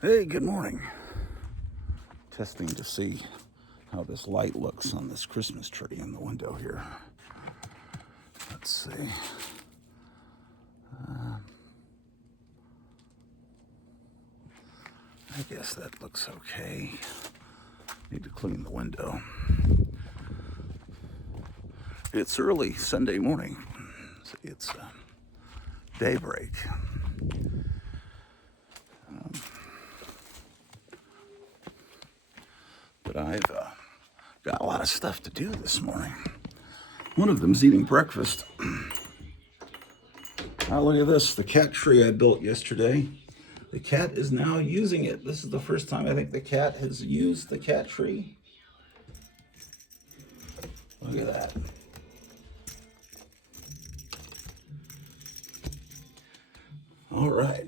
Hey, good morning. Testing to see how this light looks on this Christmas tree in the window here. Let's see. I guess that looks okay. Need to clean the window. It's early Sunday morning. It's daybreak. But I've got a lot of stuff to do this morning. One of them's eating breakfast. Now look at this, the cat tree I built yesterday. The cat is now using it. This is the first time I think the cat has used the cat tree. Look at that. All right.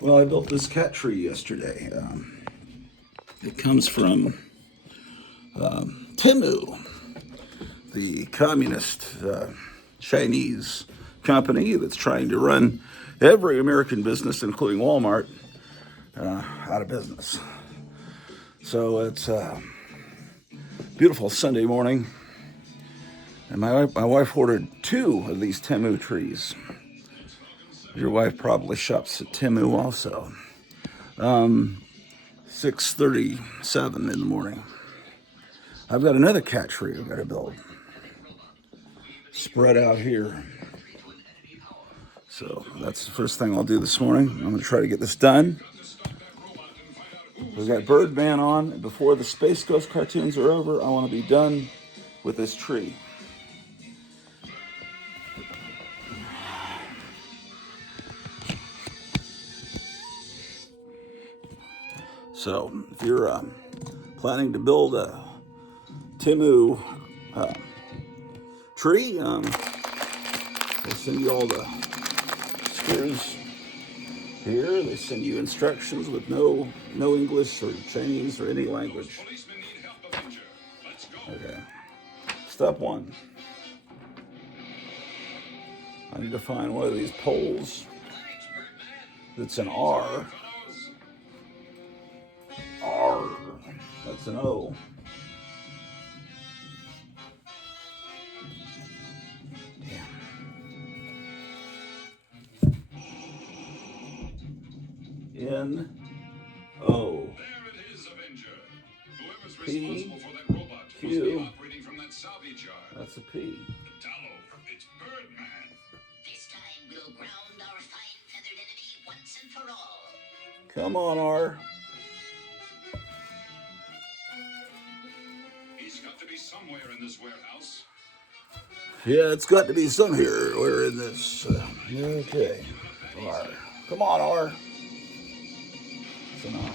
Well, I built this cat tree yesterday. It comes from Temu, the communist Chinese company that's trying to run every American business, including Walmart, out of business. So it's a beautiful Sunday morning, and my wife ordered 2 of these Temu trees. Your wife probably shops at Temu also. 6:37 in the morning. I've got another cat tree I've got to build. Spread out here. So that's the first thing I'll do this morning. I'm going to try to get this done. We've got Birdman on. Before the Space Ghost cartoons are over, I want to be done with this tree. So if you're planning to build a Temu tree, they send you all the screws here. They send you instructions with no English or Chinese or any language. Okay. Step 1. I need to find one of these poles that's an R. R. That's an O. N O P Q. That's a P. This time we'll ground our fine feathered enemy once and for all. Come on, R. He's got to be somewhere in this warehouse. Yeah, it's got to be some here. We're in this. Okay. R. Come on, R. It's an I.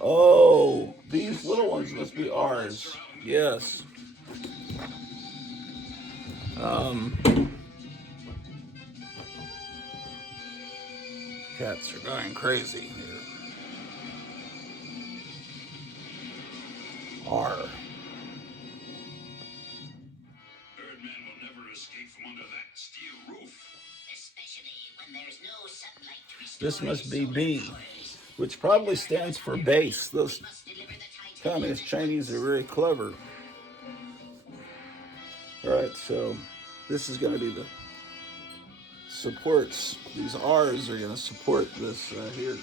Oh, these little ones must be R's. Yes. Cats are going crazy here. R. Birdman will never escape from under that steel roof. Especially when there's no sunlight to restore This must his be solar B, powers. which probably stands for base. Those Must deliver the titanium communist at Chinese are once. very clever. All right, so this is going to be the supports. These R's are going to support this here.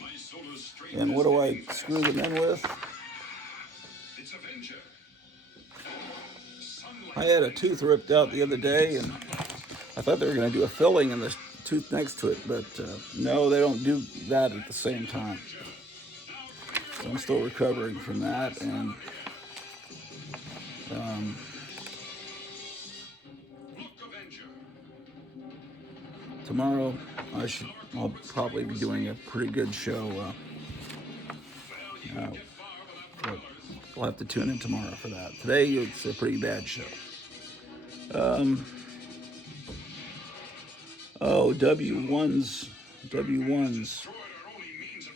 My solar's strength And is what do I heavy fast. screw them in with? It's Avenger. Sunlight. I had a tooth ripped out the other day, and I thought they were going to do a filling in the tooth next to it, but no, they don't do that at the same time. So I'm still recovering from that, and Look, Avenger. tomorrow I'll probably be doing a pretty good show. Well, you Uh, can get far without but we'll have to tune in tomorrow for that. Today it's a pretty bad show. Oh, W1s. destroyed our only means of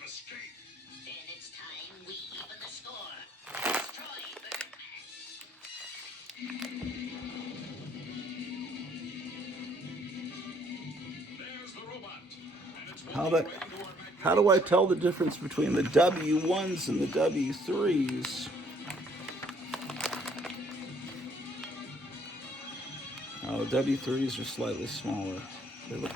How do I tell the difference between the W1s and the W3s? Oh, W3s are slightly smaller. They look.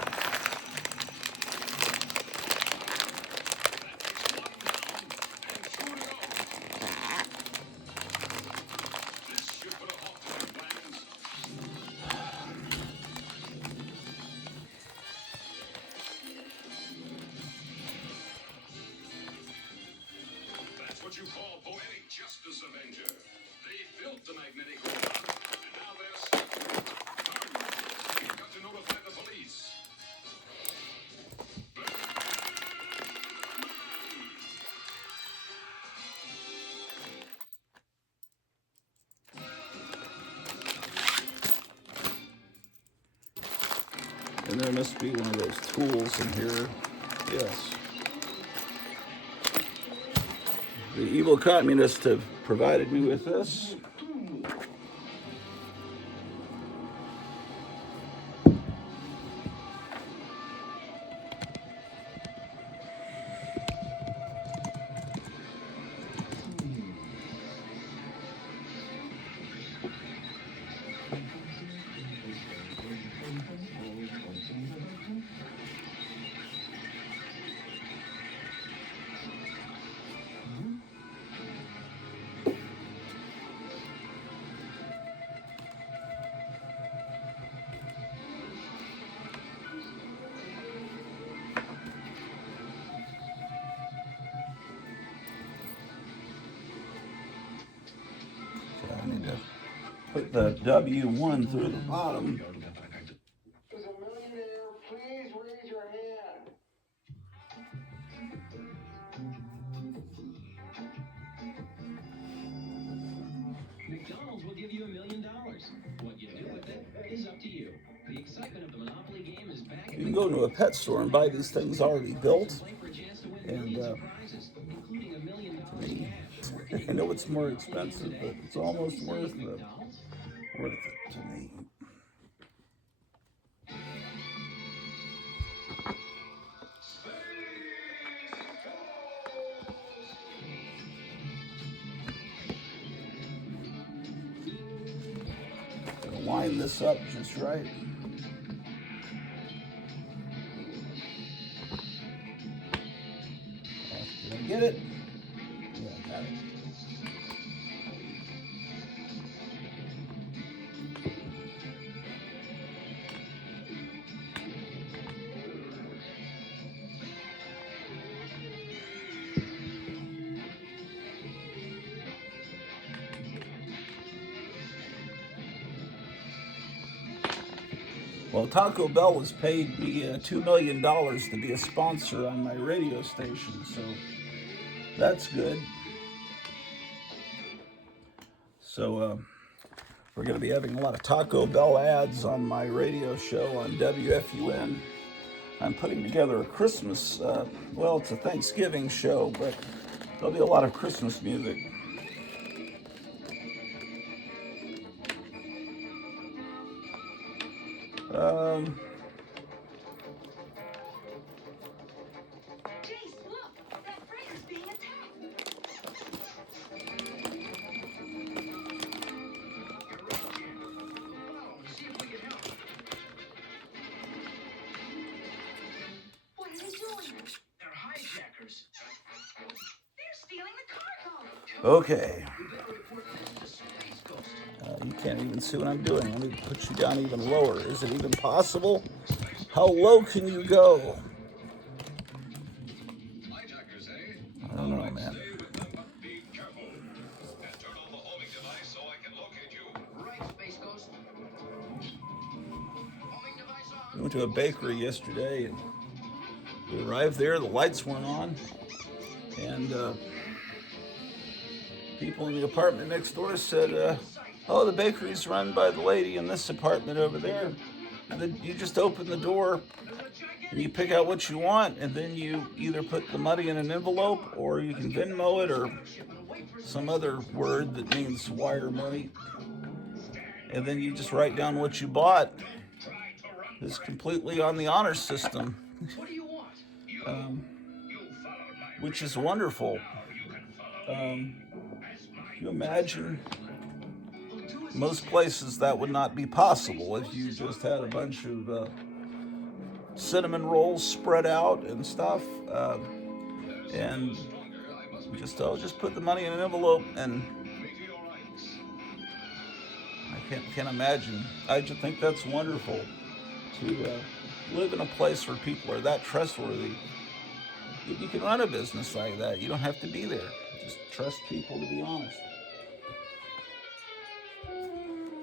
That's what you call poetic justice, Avenger. They built the magnetic robot, and now they're stuck. You've got to notify the police. And there must be one of those tools in here. Yes. The evil communists have provided me with this. I need to put the W1 through the bottom. Is a millionaire? Please raise your hand. McDonald's will give you $1 million. What you do with it is up to you. The excitement of the Monopoly game is back. You can go to a pet store and buy these things already built. And I know it's more expensive, but it's almost worth it to me. Gonna line this up just right. Did I get it? Yeah, I got it. Well, Taco Bell has paid me $2 million to be a sponsor on my radio station, so that's good. So we're going to be having a lot of Taco Bell ads on my radio show on WFUN. I'm putting together a Christmas, well, it's a Thanksgiving show, but there'll be a lot of Christmas music. Jace, look! That breaker's being attacked! You're right, Jen. Follow and see if we can help. What are they doing? They're hijackers. They're stealing the cargo! Okay. We better report this to Space Ghost. You can't even see what I'm doing. Let me put you down even lower. Is it even possible? How low can you go? Hijackers, eh? I don't know, man. Stay with them, but be careful. And turn on the homing device so I can locate you. Right, Space Ghost. Homing device on. We went to a bakery yesterday, and we arrived there. The lights weren't on, and people in the apartment next door said, "Oh, the bakery's run by the lady in this apartment over there." And then you just open the door and you pick out what you want, and then you either put the money in an envelope, or you can Venmo it, or some other word that means wire money. And then you just write down what you bought. It's completely on the honor system. What do you want? You which is wonderful. Can you imagine? Most places that would not be possible if you just had a bunch of cinnamon rolls spread out and stuff, and just put the money in an envelope. And I can't imagine. I just think that's wonderful to live in a place where people are that trustworthy. You can run a business like that. You don't have to be there. Just trust people to be honest.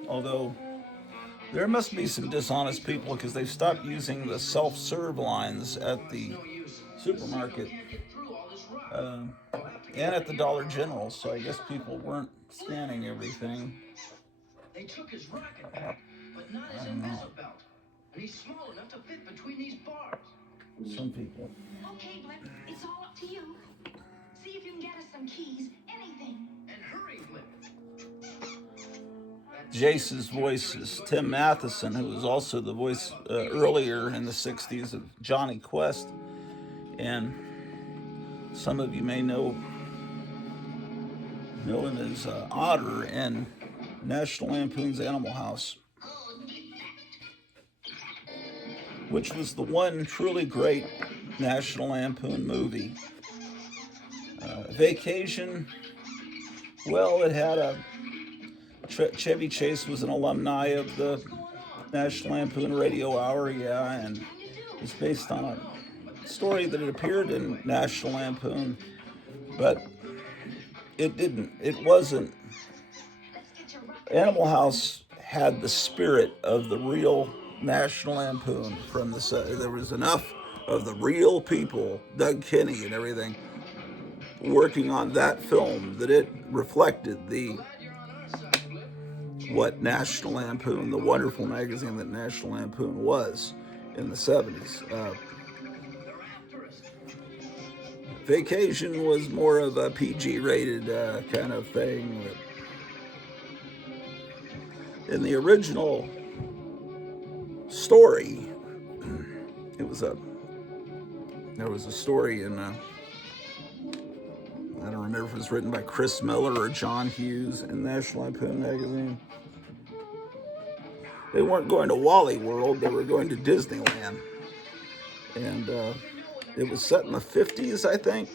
Although there must be some dishonest people because they've stopped using the self-serve lines at the supermarket and at the Dollar General. So I guess people weren't scanning everything. They took his rocket pack, but not his invisible belt. And he's small enough to fit between these bars. Some people. Okay, Blip, it's all up to you. See if you can get us some keys, anything. And hurry, Blip. Jace's voice is Tim Matheson, who was also the voice earlier in the 60s of Johnny Quest. And some of you may know him as Otter in National Lampoon's Animal House, which was the one truly great National Lampoon movie. Vacation, well, it had a Chevy Chase was an alumni of the National Lampoon Radio Hour, yeah, and it's based on a story that had appeared in National Lampoon, but it wasn't. Animal House had the spirit of the real National Lampoon from the set. There was enough of the real people, Doug Kinney and everything, working on that film that it reflected what National Lampoon, the wonderful magazine that National Lampoon was in the 70s. Vacation was more of a PG-rated kind of thing. In the original story, there was a story in I don't remember if it was written by Chris Miller or John Hughes in National Lampoon magazine. They weren't going to Wally World, they were going to Disneyland. And it was set in the 50s, I think.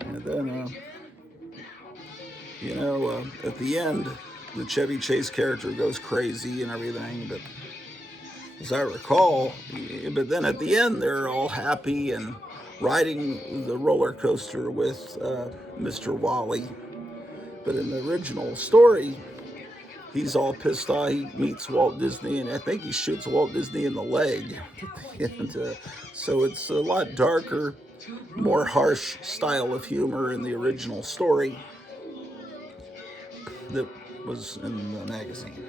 And then, at the end, the Chevy Chase character goes crazy and everything. But as I recall, but then at the end, they're all happy and riding the roller coaster with Mr. Wally. But in the original story, he's all pissed off. He meets Walt Disney, and I think he shoots Walt Disney in the leg. And so it's a lot darker, more harsh style of humor in the original story that was in the magazine.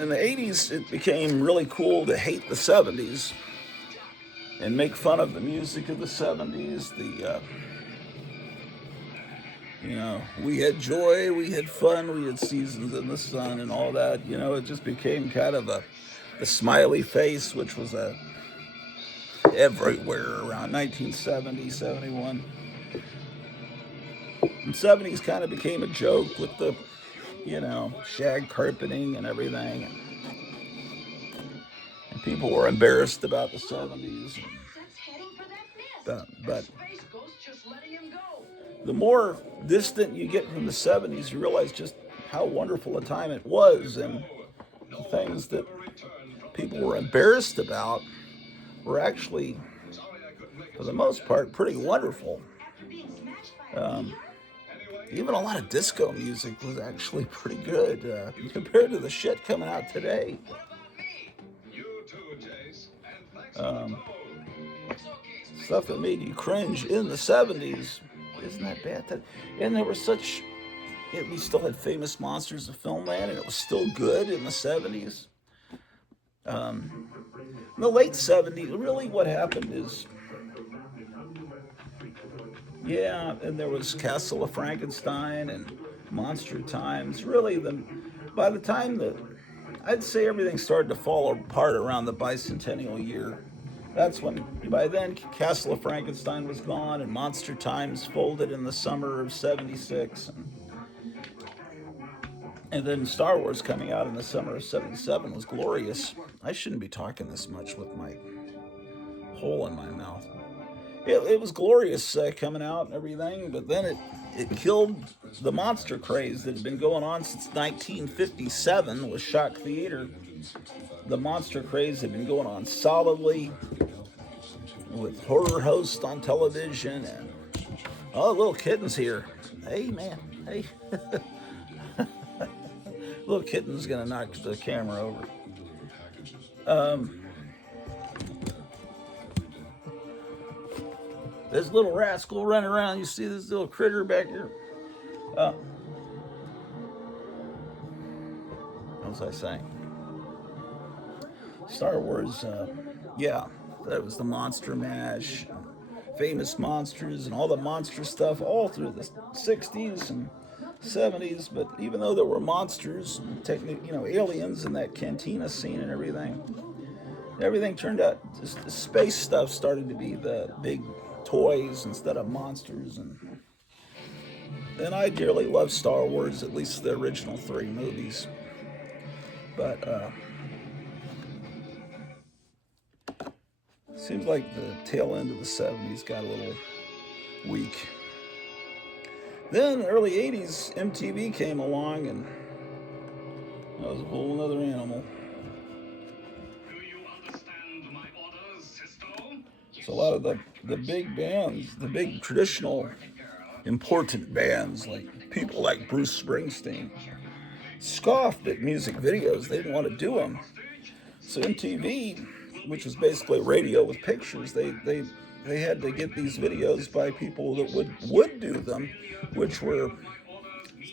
In the 80s, it became really cool to hate the 70s and make fun of the music of the 70s. We had joy, we had fun, we had Seasons in the Sun and all that. It just became kind of a smiley face, which was everywhere around 1970, 71. The 70s kind of became a joke with the, shag carpeting and everything. And people were embarrassed about the 70s. But the more distant you get from the 70s, you realize just how wonderful a time it was, and the things that people were embarrassed about were actually, for the most part, pretty wonderful. Even a lot of disco music was actually pretty good compared to the shit coming out today. Stuff that made you cringe in the 70s isn't that bad. And there was we still had Famous Monsters of Filmland, and it was still good in the 70s. In the late 70s, really what happened is, and there was Castle of Frankenstein and Monster Times. Really, by the time I'd say everything started to fall apart around the bicentennial year. That's when, by then, Castle of Frankenstein was gone, and Monster Times folded in the summer of '76, and then Star Wars coming out in the summer of '77 was glorious. I shouldn't be talking this much with my hole in my mouth. It was glorious coming out and everything, but then it killed the monster craze that had been going on since 1957 with Shock Theater. The monster craze had been going on solidly with horror hosts on television, and oh, little kitten's here. Hey, man, hey. Little kitten's gonna knock the camera over. This little rascal running around. You see this little critter back here? What was I saying? Star Wars, yeah, that was the Monster Mash, famous monsters, and all the monster stuff all through the 60s and 70s. But even though there were monsters, aliens in that cantina scene and everything turned out, just the space stuff started to be the big toys instead of monsters. And I dearly love Star Wars, at least the original 3 movies. But seems like the tail end of the 70s got a little weak. Then early 80s, MTV came along, and that was a whole other animal. Do you understand my orders, Sisto? So a lot of the big bands, the big traditional important bands, like people like Bruce Springsteen, scoffed at music videos. They didn't want to do them. So MTV, which was basically radio with pictures, they had to get these videos by people that would do them, which were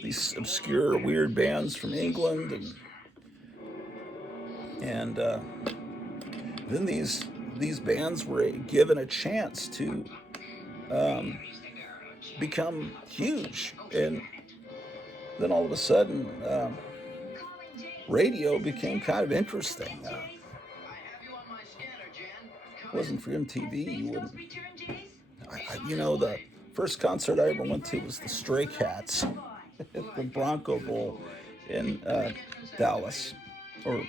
these obscure, weird bands from England, and then these bands were given a chance to become huge, and then all of a sudden, radio became kind of interesting. It wasn't for MTV, you wouldn't. The first concert I ever went to was the Stray Cats at the Bronco Bowl in Dallas, or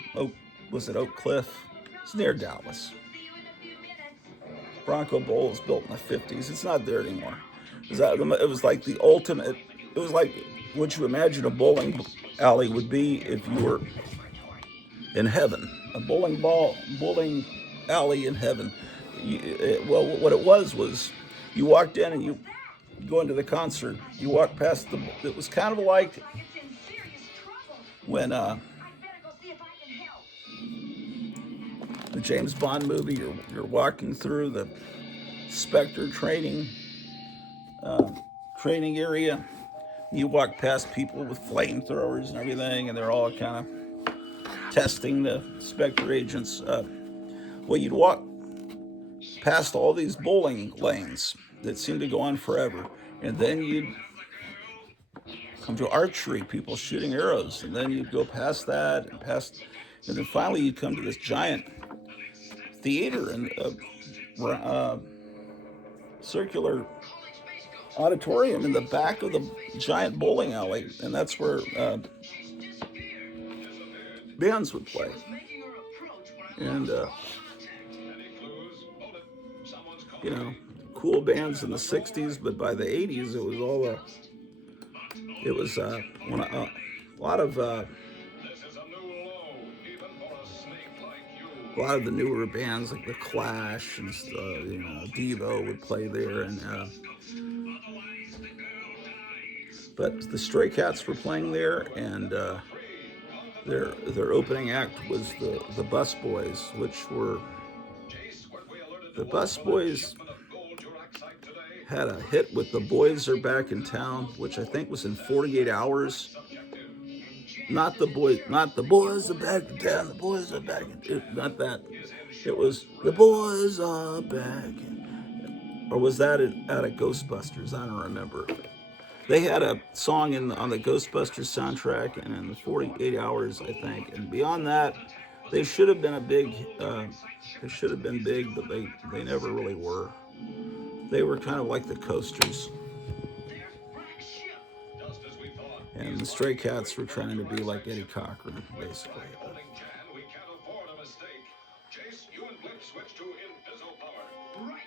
was it Oak Cliff? It's near Dallas. Bronco Bowl was built in the '50s. It's not there anymore. It was like the ultimate. It was like what you imagine a bowling alley would be if you were in heaven. A bowling alley in heaven. What it was you walked in and you go into the concert. You walk past it was kind of like when the James Bond movie. You're walking through the Spectre training area. You walk past people with flamethrowers and everything, and they're all kind of testing the Spectre agents. You'd walk past all these bowling lanes that seemed to go on forever, and then you'd come to archery, people shooting arrows, and then you'd go past that and then finally you'd come to this giant theater and circular auditorium in the back of the giant bowling alley, and that's where bands would play. And cool bands in the '60s, but by the '80s it was all a lot of the newer bands like the Clash and Devo would play there, and but the Stray Cats were playing there, and their opening act was the Bus Boys, which were the Bus Boys had a hit with "The Boys Are Back in Town," which I think was in 48 hours. Not the boys are back in town. The boys are back in. Not that. It was "The Boys Are Back," or was that out of Ghostbusters? I don't remember. They had a song on the Ghostbusters soundtrack, and in the 48 hours, I think. And beyond that, They should have been a big. They should have been big, but they never really were. They were kind of like the Coasters, Just as we thought. and the Stray Cats were trying to be like Eddie Cochran, basically. Holding Jan, we can't afford a mistake. Jace, you and Blip switch to Inviso power. Right.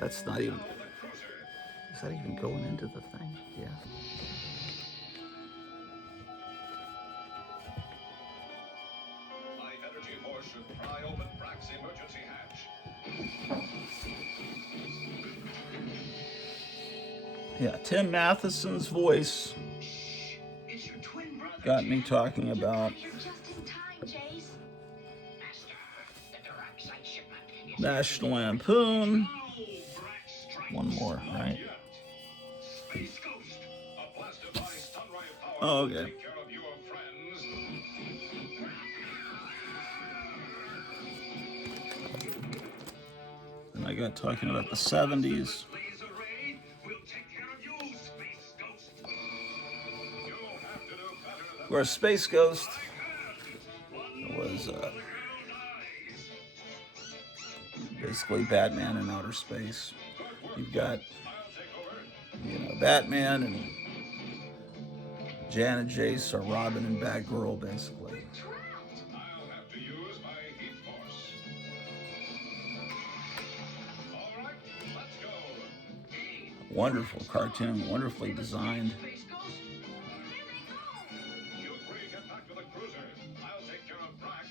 That's not even. Now the cruiser. Is that even going into the thing? Yeah. High energy force should pry open Brack's emergency hatch. Yeah, Tim Matheson's voice It's your twin brother. got me talking about You're just in time, Jace. Master, the direct site shipment is National Lampoon. Oh, Brack strikes. One more, right? Yet. Space Ghost. A blasted by stun ray power. Oh, will okay. Take care of your friends. And I got talking about the 70s, Laser ray will take care of you, Space Ghost. You'll have to do better than where Space Ghost One was girl dies. basically Batman in outer space. You've got, I'll take over. you know, Batman and Jan and Jace are Robin and Batgirl, basically. I'll have to use my heat force. All right, let's go. Wonderful cartoon, wonderfully designed. Space Ghost. You three get back to the cruiser. I'll take care of Brack.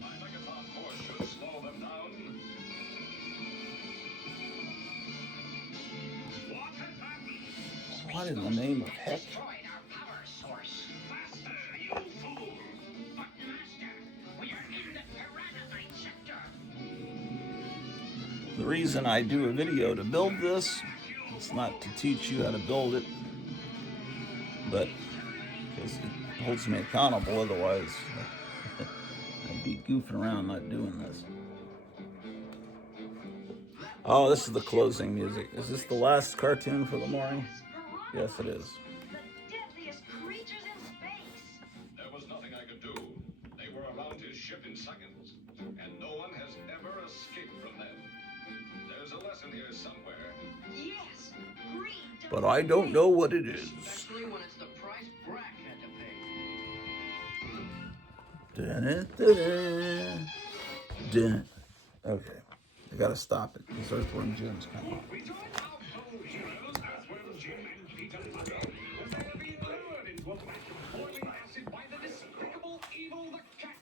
My megaton force should slow them down. What has happened? What in the name of heck? Destroyed our power source. Faster, you fool! But Master, we are in the Piranite sector. The reason I do a video to build this is not to teach you how to build it, but because it holds me accountable. Otherwise, I'd be goofing around not doing this. Oh, this is the closing music. Is this the last cartoon for the morning? Yes, it is. The deadliest creatures in space. There was nothing I could do. They were around his ship in seconds, and no one has ever escaped from them. There's a lesson here somewhere. Yes, greed. But I don't know what it is. Especially when it's the price Brack had to pay. Dun-dun-dun-dun. Dun. Okay, I gotta stop it. This Earthworm Jim's coming. We join our fellow heroes, Earthworm Jim and Peter Parker, as they are being lured into a vat of boiling acid by the despicable evil the cat.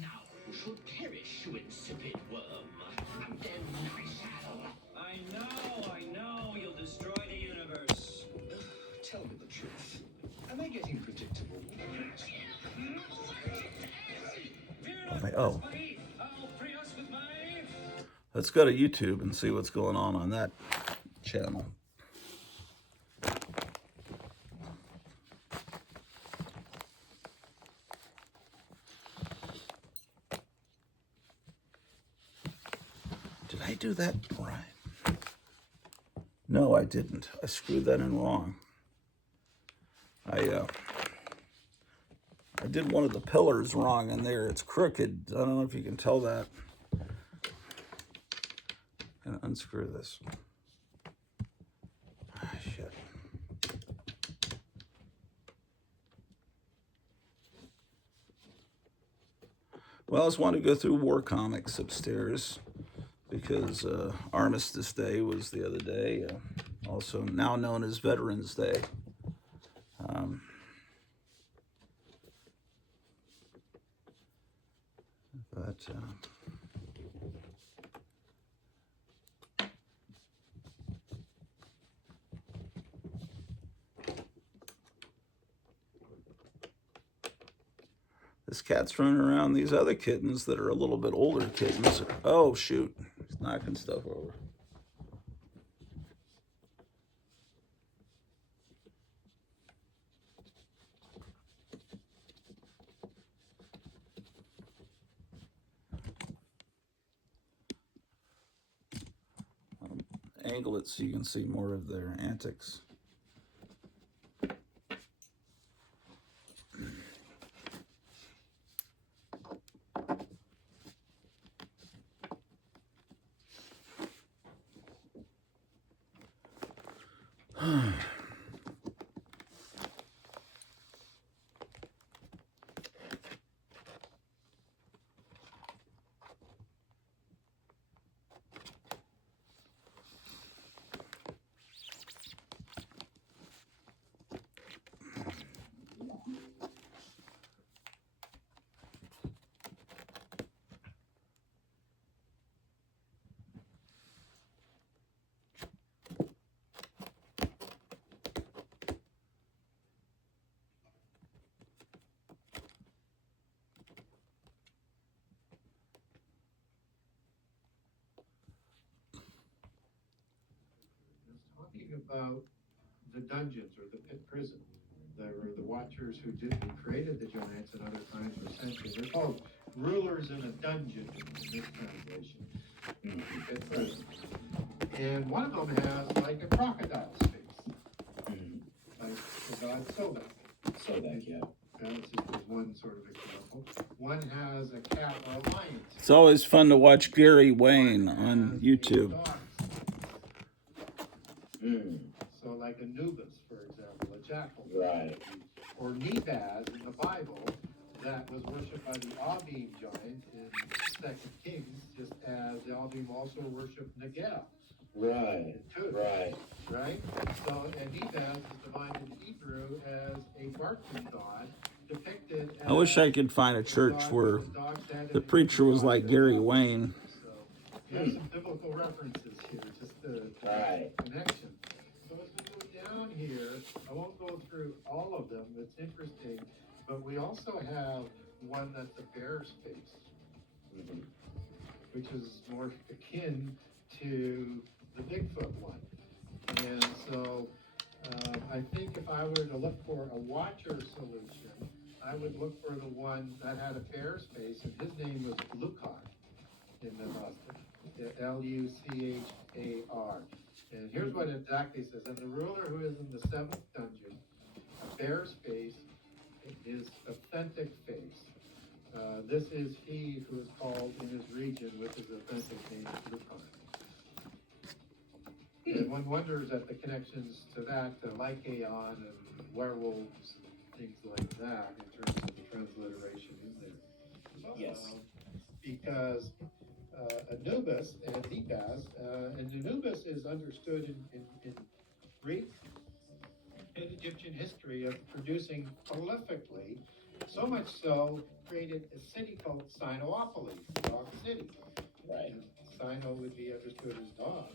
Now should perish, you insipid worm. Then I shall. I know, you'll destroy the universe. Tell me the truth. Am I getting predictable? Oh, Buddy, I'll free us with my... let's go to YouTube and see what's going on that channel. Did I do that right? No, I didn't. I screwed that in wrong. I did one of the pillars wrong in there. It's crooked. I don't know if you can tell that. I'm gonna unscrew this. Ah, shit. Well, I just wanted to go through war comics upstairs because Armistice Day was the other day, also now known as Veterans Day. But this cat's running around these other kittens that are a little bit older kittens. Oh, shoot. He's knocking stuff over. Angle it so you can see more of their antics. Talking about the dungeons or the pit prison. There were the watchers who created the giants, and other times were sent to. They're called rulers in a dungeon in this translation. Pit prison. And one of them has like a crocodile's face, like the god Sobek. Sobek, yeah. That's just one sort of example. One has a cat or a lion. It's always fun to watch Gary Wayne on YouTube. So like Anubis, for example, a jackal. Right. Or Nebaz in the Bible, that was worshipped by the Abim giant in 2 Kings, just as the Abim also worshipped Negel. Right. Right. Right? So, and Nebaz is defined in Hebrew as a barking god, depicted as I wish I could find a church where the preacher was like Gary Wayne. So, you have some biblical references here, just the connection. So as we go down here, I won't go through all of them, it's interesting, but we also have one that's a bear's face, which is more akin to the Bigfoot one. And so I think if I were to look for a watcher solution, I would look for the one that had a bear's face, and his name was Luchar in the Gnostic, Luchar. And here's what it exactly says. And the ruler who is in the seventh dungeon, a bear's face, his authentic face. This is he who is called in his region with his authentic name, Luchar. And one wonders at the connections to that, to Lycaon and werewolves, things like that, in terms of the transliteration in there. Yes. Because Anubis and Nebaz, and Anubis is understood in Greek and Egyptian history of producing prolifically, so much so, created a city called Sinoopolis, Dog City. Right. And Sino would be understood as dog.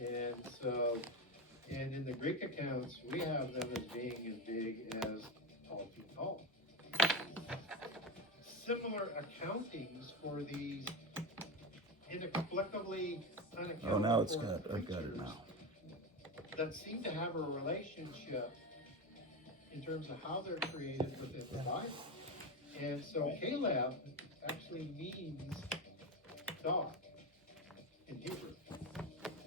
And so, and in the Greek accounts, we have them as being as big as tall feet tall. Similar accountings for these inexplicably unaccountable Oh, now it's got, I've got it now. that seem to have a relationship in terms of how they're created within the Bible. And so Caleb actually means dog in Hebrew.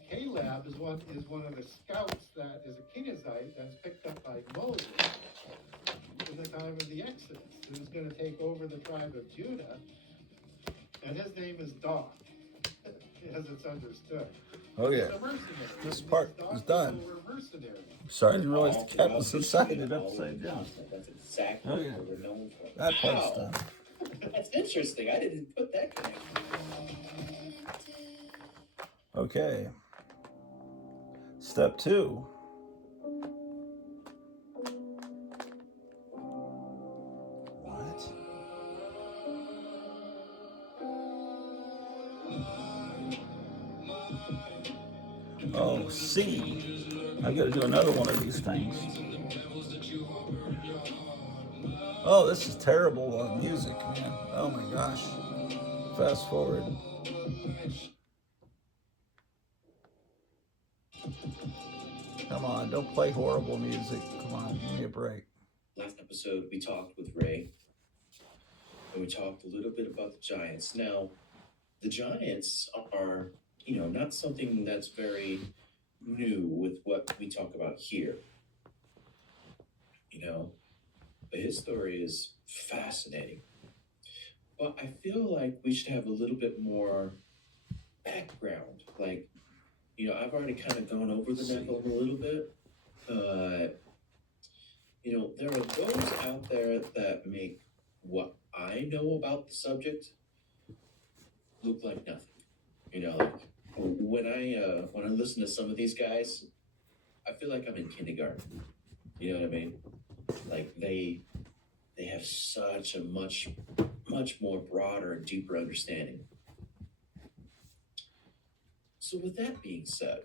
Caleb is one of the scouts that is a Kenizzite that's picked up by Moses in the time of the Exodus, who's going to take over the tribe of Judah, and his name is Dog, as it's understood. Oh yeah, He's a mercenary. this part is done. Were mercenaries. Sorry, I didn't realize the cat was inside it upside down. That's exactly Oh, yeah. what we're known for. That part's Wow. done. That's interesting. I didn't put that connection. Okay. Step 2. What? Oh, C. I gotta do another one of these things. Oh, this is terrible music, man. Oh my gosh. Fast forward. Come on, don't play horrible music. Come on, give me a break. Last episode, we talked with Ray, and we talked a little bit about the Giants. Now, the Giants are, not something that's very new with what we talk about here. But his story is fascinating. But I feel like we should have a little bit more background. Like, I've already kind of gone over the Nephilim a little bit, But, you know, there are those out there that make what I know about the subject look like nothing. You know, like when I listen to some of these guys, I feel like I'm in kindergarten. You know what I mean? Like they have such a much more broader and deeper understanding. So with that being said,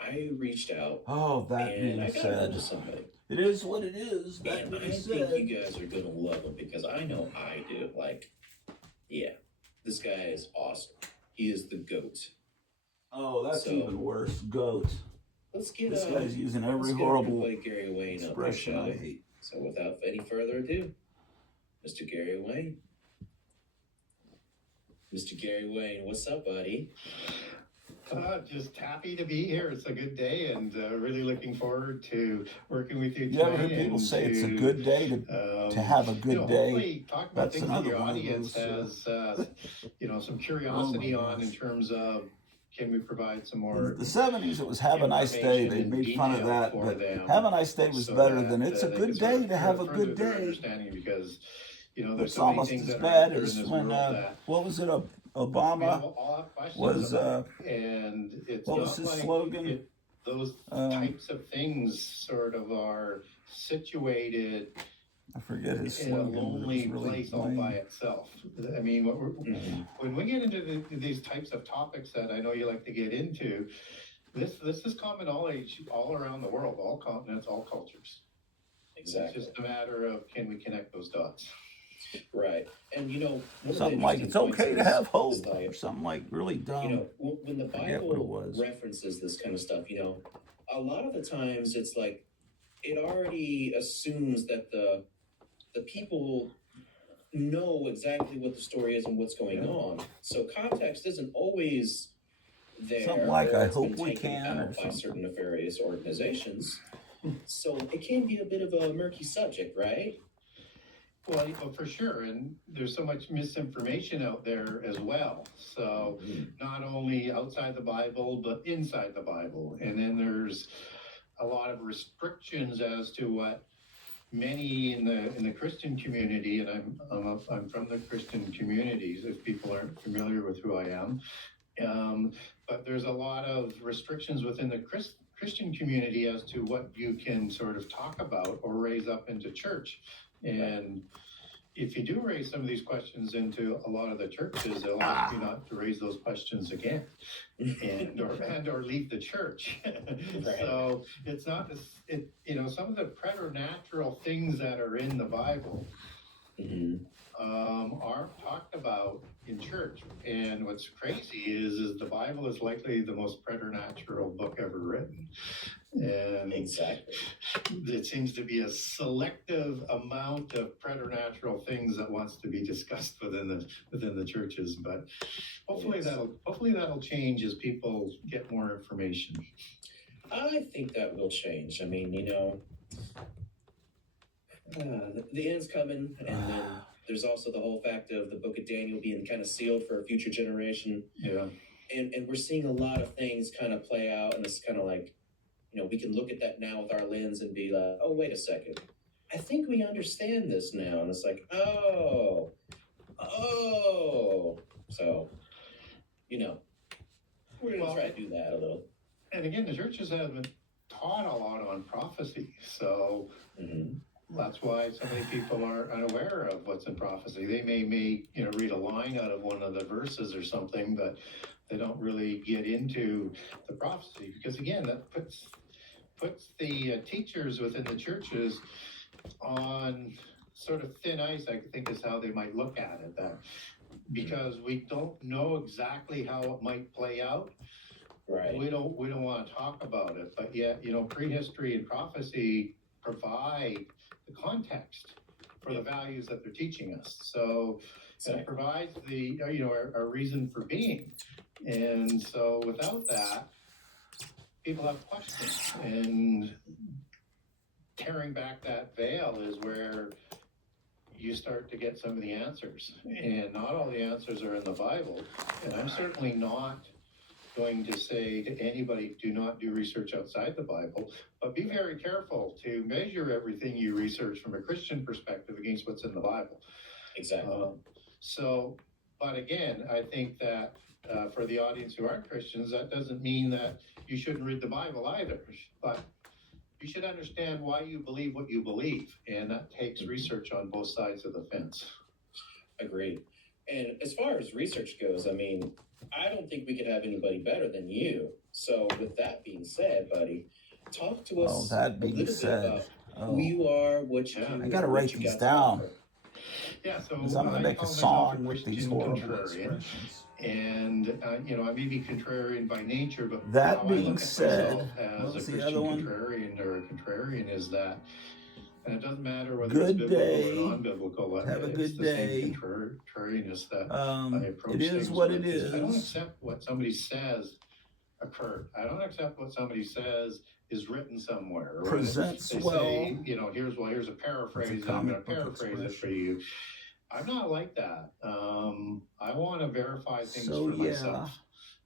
I reached out Oh, that and being I got a hold said, of somebody. it is what it is. That And being I think said, you guys are gonna love him because I know I do. Like, yeah, this guy is awesome. He is the GOAT. oh, that's So even worse. Goat. let's get This guy's using let's every get our good horrible buddy Gary Wayne up here, expression shall I we? hate. So without any further ado, Mr. Gary Wayne. Mr. Gary Wayne, what's up, buddy? Just happy to be here. It's a good day, and really looking forward to working with you You ever tonight. heard people and say it's a to, good day to have a good day? hopefully talk about That's things that another your one of audience those. has, some curiosity on in gosh. terms of can we provide some In more the 70s, it was Have a Nice Day. information They and made fun of detail that, for but them Have a Nice Day was so better that, than It's a they good can sort day of to have a further good their day. understanding because there's It's so many almost things as that are bad out there in as this when, world that what was it, we Obama all have questions was, about. And it's what not was his like slogan? those types of things sort of are situated I forget his in a slogan, but it was lonely really place all by lame. itself. I mean, when we get into these types of topics that I know you like to get into, this is common knowledge all around the world, all continents, all cultures. Exactly. It's just a matter of can we connect those dots. Right. And you know, one Something of the like, interesting it's okay to points have is hope, or like, something like really dumb. you know, when the Forget what it Bible was. references this kind of stuff, you know, a lot of the times it's like it already assumes that the people know exactly what the story is and what's going on. So context isn't always there, Something like, or I it's been hope we taken can, or out by something. certain nefarious organizations. So it can be a bit of a murky subject, right? Well, for sure, and there's so much misinformation out there as well. So not only outside the Bible, but inside the Bible. And then there's a lot of restrictions as to what many in the Christian community, and I'm from the Christian communities, if people aren't familiar with who I am. But there's a lot of restrictions within the Christian community as to what you can sort of talk about or raise up into church. And if you do raise some of these questions into a lot of the churches, they'll ask you not to raise those questions again, and or leave the church. Right. So it's not some of the preternatural things that are in the Bible aren't talked about in church. And what's crazy is the Bible is likely the most preternatural book ever written. And Exactly. It seems to be a selective amount of preternatural things that wants to be discussed within the churches. But hopefully that'll change as people get more information. I think that will change. I mean, you know, the end's coming, and then there's also the whole fact of the book of Daniel being kind of sealed for a future generation. Yeah. And we're seeing a lot of things kind of play out, and it's kind of like, you know, we can look at that now with our lens and be like, oh, wait a second. I think we understand this now. And it's like, oh. So, you know, we're going to try to do that a little. And again, the churches haven't taught a lot on prophecy. So that's why so many people are unaware of what's in prophecy. They may read a line out of one of the verses or something, but they don't really get into the prophecy, because again, that puts the teachers within the churches on sort of thin ice, I think is how they might look at it, that because we don't know exactly how it might play out. Right. We don't want to talk about it, but yet, prehistory and prophecy provide the context for the values that they're teaching us. So it provides a reason for being. And so without that, people have questions, and tearing back that veil is where you start to get some of the answers. And not all the answers are in the Bible. And I'm certainly not going to say to anybody, do not do research outside the Bible, but be very careful to measure everything you research from a Christian perspective against what's in the Bible. Exactly. But again, I think that for the audience who aren't Christians, that doesn't mean that you shouldn't read the Bible either. But you should understand why you believe what you believe, and that takes research on both sides of the fence. Agreed. And as far as research goes, I mean, I don't think we could have anybody better than you. So with that being said, buddy, talk to us that being a little said, bit about who you are, what you do. I gotta what write you these got to down. offer. Yeah, so Because I'm going to I make a call myself song with these Christian horrible contrarian. expressions. And, I may be contrarian by nature, but That how I being look at said, myself what as was a the Christian other one? contrarian or a contrarian is that, and it doesn't matter whether Good it's biblical day. or non-biblical, Have a it's good the day. same contrarianness that I approach It is things what with. it is. I don't accept what somebody says occurred. I don't accept what somebody says is written somewhere. Or Presents they well. say, here's a paraphrase, and I'm going to comic book paraphrase it for expression. you. I'm not like that. I want to verify things So, for yeah. myself.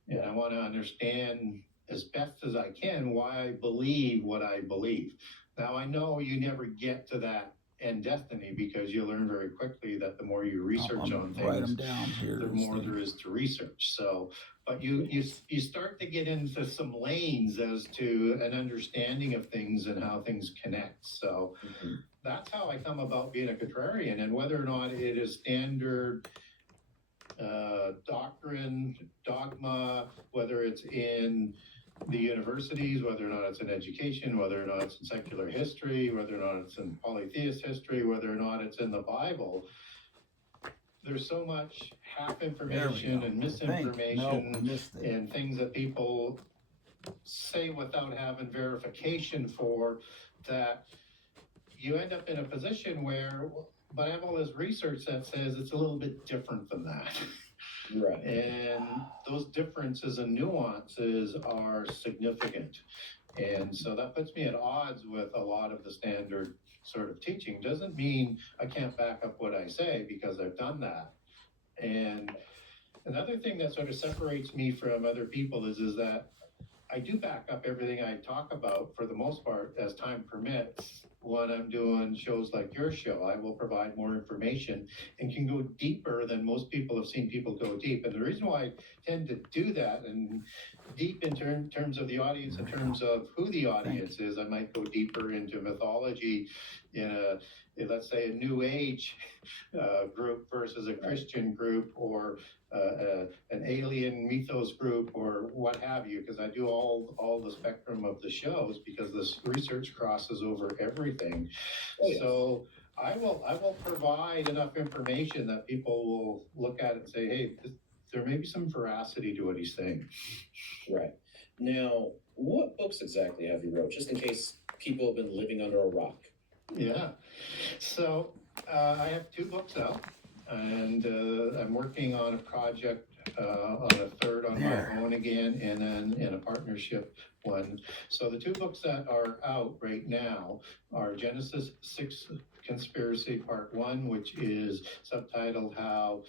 And I want to understand as best as I can why I believe what I believe. Now, I know you never get to that end destiny because you learn very quickly that the more you research on Write things, them down here. the more there is to research. So, but you start to get into some lanes as to an understanding of things and how things connect. So that's how I come about being a contrarian, and whether or not it is standard doctrine, dogma, whether it's in the universities, whether or not it's in education, whether or not it's in secular history, whether or not it's in polytheist history, whether or not it's in the Bible, there's so much half information and misinformation and things that people say without having verification for, that you end up in a position where, but I have all this research that says it's a little bit different than that. Right. And those differences and nuances are significant. And so that puts me at odds with a lot of the standard sort of teaching. Doesn't mean I can't back up what I say, because I've done that. And another thing that sort of separates me from other people is that I do back up everything I talk about, for the most part, as time permits. When I'm doing shows like your show, I will provide more information and can go deeper than most people have seen people go deep. And the reason why I tend to do that, and deep in terms of the audience, in terms of who the audience is, I might go deeper into mythology in let's say a New Age group versus a Christian group, or an alien mythos group, or what have you, because I do all the spectrum of the shows, because this research crosses over everything. Oh, yes. So I will provide enough information that people will look at it and say, hey, there may be some veracity to what he's saying. Right. Now, what books exactly have you wrote, just in case people have been living under a rock? Yeah. So I have 2 books out, and I'm working on a project on a third on my own again, and then in a partnership one. So the 2 books that are out right now are Genesis 6 Conspiracy Part 1, which is subtitled How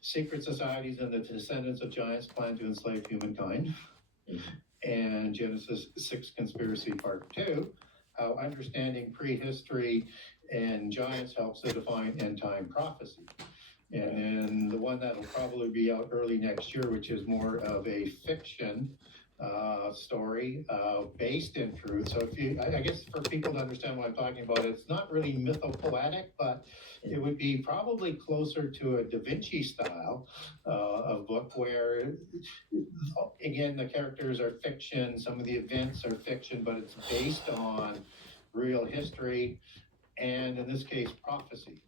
Secret Societies and the Descendants of Giants Plan to Enslave Humankind. And Genesis 6 Conspiracy Part 2, How Understanding Prehistory and Giants Helps to Define End-Time Prophecy. And then the one that'll probably be out early next year, which is more of a fiction story based in truth. So I guess for people to understand what I'm talking about, it's not really mythopoetic, but it would be probably closer to a Da Vinci style of book, where, again, the characters are fiction, some of the events are fiction, but it's based on real history, and in this case, prophecy.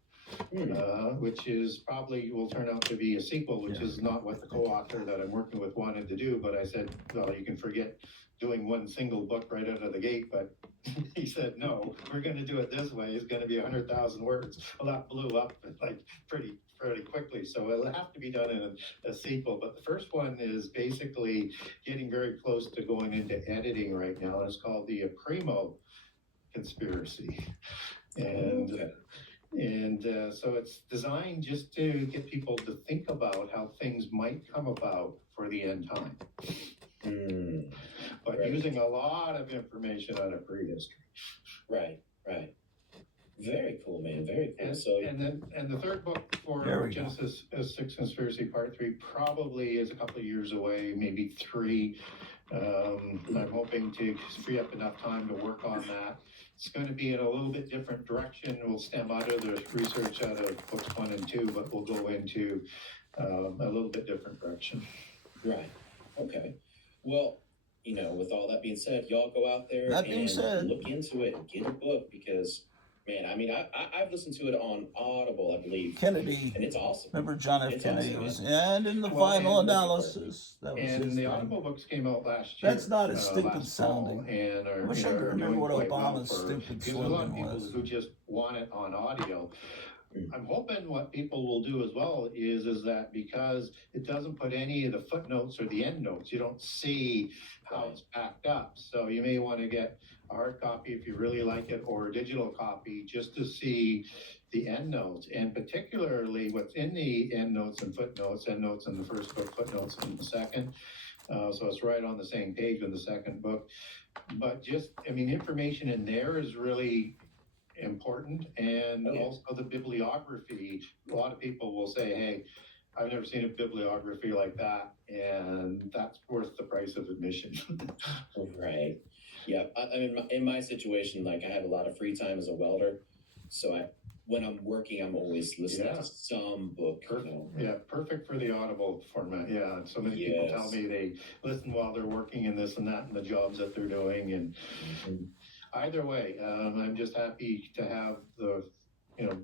Which is probably will turn out to be a sequel, which is not what the co-author that I'm working with wanted to do. But I said, well, you can forget doing one single book right out of the gate. But he said, no, we're going to do it this way. It's going to be 100,000 words. Well, that blew up like pretty quickly. So it'll have to be done in a sequel. But the first one is basically getting very close to going into editing right now. And it's called the Primo Conspiracy. And so it's designed just to get people to think about how things might come about for the end time. But Right. using a lot of information out of prehistory. Right. Very cool, man. Very cool. And the third book There for we go. Genesis 6 Conspiracy Part 3 probably is a couple of years away, maybe 3. I'm hoping to free up enough time to work on that. It's going to be in a little bit different direction. We'll stem out of the research out of books 1 and 2, but we'll go into a little bit different direction. Right. Okay. Well, with all that being said, y'all go out there That being and said- look into it and get a book because, man, I mean, I've listened to it on Audible, I believe, Kennedy. and it's awesome. Remember John F. It's Kennedy awesome, was, man. and in the Well, final and- analysis, that was his And the thing. Audible books came out last year. That's not as stupid last fall, sounding. And are, I wish I are could remember doing what quite well Obama's stupid because there's a lot of slogan people was. who just want it on audio. I'm hoping what people will do as well is that because it doesn't put any of the footnotes or the end notes, you don't see how it's packed up. So you may want to get a hard copy if you really like it, or a digital copy just to see the end notes, and particularly what's in the end notes and footnotes, end notes in the first book, footnotes in the second. So it's right on the same page with the second book. But just, I mean, information in there is really important, and also the bibliography. A lot of people will say, hey, I've never seen a bibliography like that, and that's worth the price of admission. Right. Yeah. I mean, in my situation, like I have a lot of free time as a welder, so when I'm working, I'm always listening to some book. Perfect for the Audible format. Yeah, so many people tell me they listen while they're working and this and that and the jobs that they're doing, and either way, I'm just happy to have the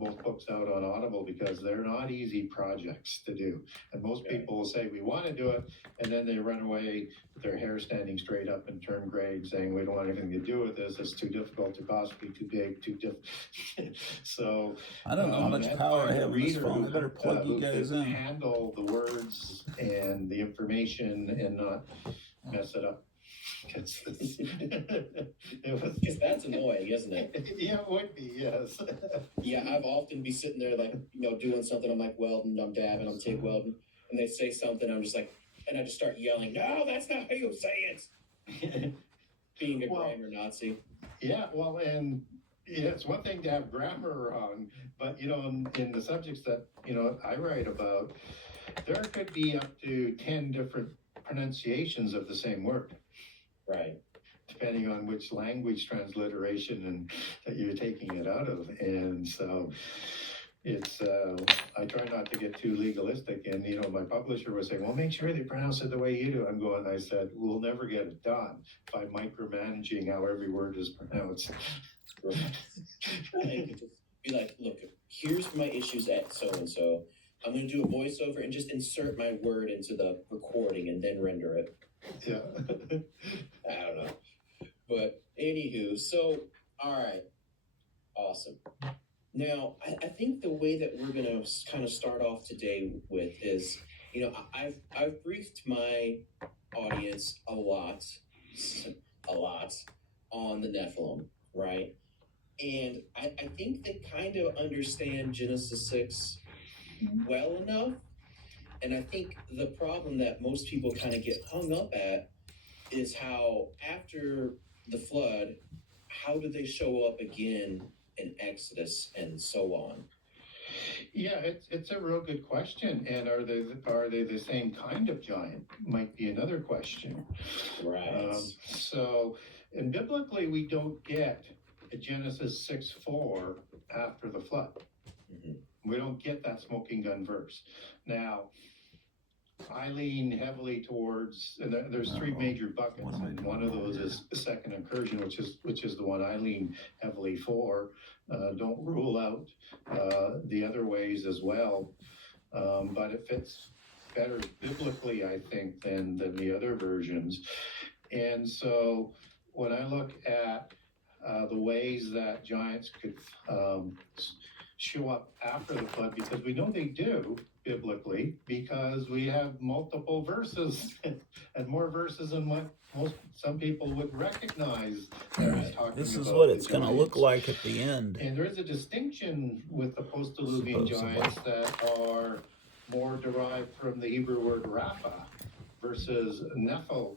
both books out on Audible because they're not easy projects to do. And most people will say, we want to do it, and then they run away with their hair standing straight up and turn gray, saying, we don't want anything to do with this. It's too difficult, too costly, too big, too difficult. So I don't know how much power I have on this phone. I better plug you guys in. Handle the words and the information and not mess it up. Because that's annoying, isn't it? Yeah, it would be, yes. Yeah, I've often be sitting there like, doing something. I'm like welding, I'm dabbing, I'm TIG welding, and they say something. I'm just like, and I just start yelling, no, that's not how you say it. Being a grammar Nazi. Yeah, well, and it's one thing to have grammar wrong, but in the subjects that I write about, there could be up to 10 different pronunciations of the same word. Right. Depending on which language transliteration and that you're taking it out of. And so it's, I try not to get too legalistic. And, my publisher was saying, well, make sure they pronounce it the way you do. I said, we'll never get it done by micromanaging how every word is pronounced. Right. Be like, look, here's my issues at so-and-so. I'm going to do a voiceover and just insert my word into the recording and then render it. Yeah. I don't know. But anywho, so, all right. Awesome. Now, I think the way that we're going to kind of start off today with is, I've briefed my audience a lot on the Nephilim, right? And I think they kind of understand Genesis 6 well enough. And I think the problem that most people kind of get hung up at is how after the flood, how do they show up again in Exodus and so on? Yeah, it's a real good question. And are they the same kind of giant? Might be another question. Right. And biblically, we don't get a Genesis 6:4 after the flood. Mm-hmm. We don't get that smoking gun verse. Now, I lean heavily towards, and there's 3 major buckets, and one of those is the second incursion, which is the one I lean heavily for. Don't rule out the other ways as well, but it fits better biblically, I think, than the other versions. And so when I look at the ways that giants could show up after the flood, because we know they do biblically, because we have multiple verses and more verses than what some people would recognize. This is what it's going to look like at the end. And there is a distinction with the post-Diluvian giants that are more derived from the Hebrew word rapha, versus Nephil,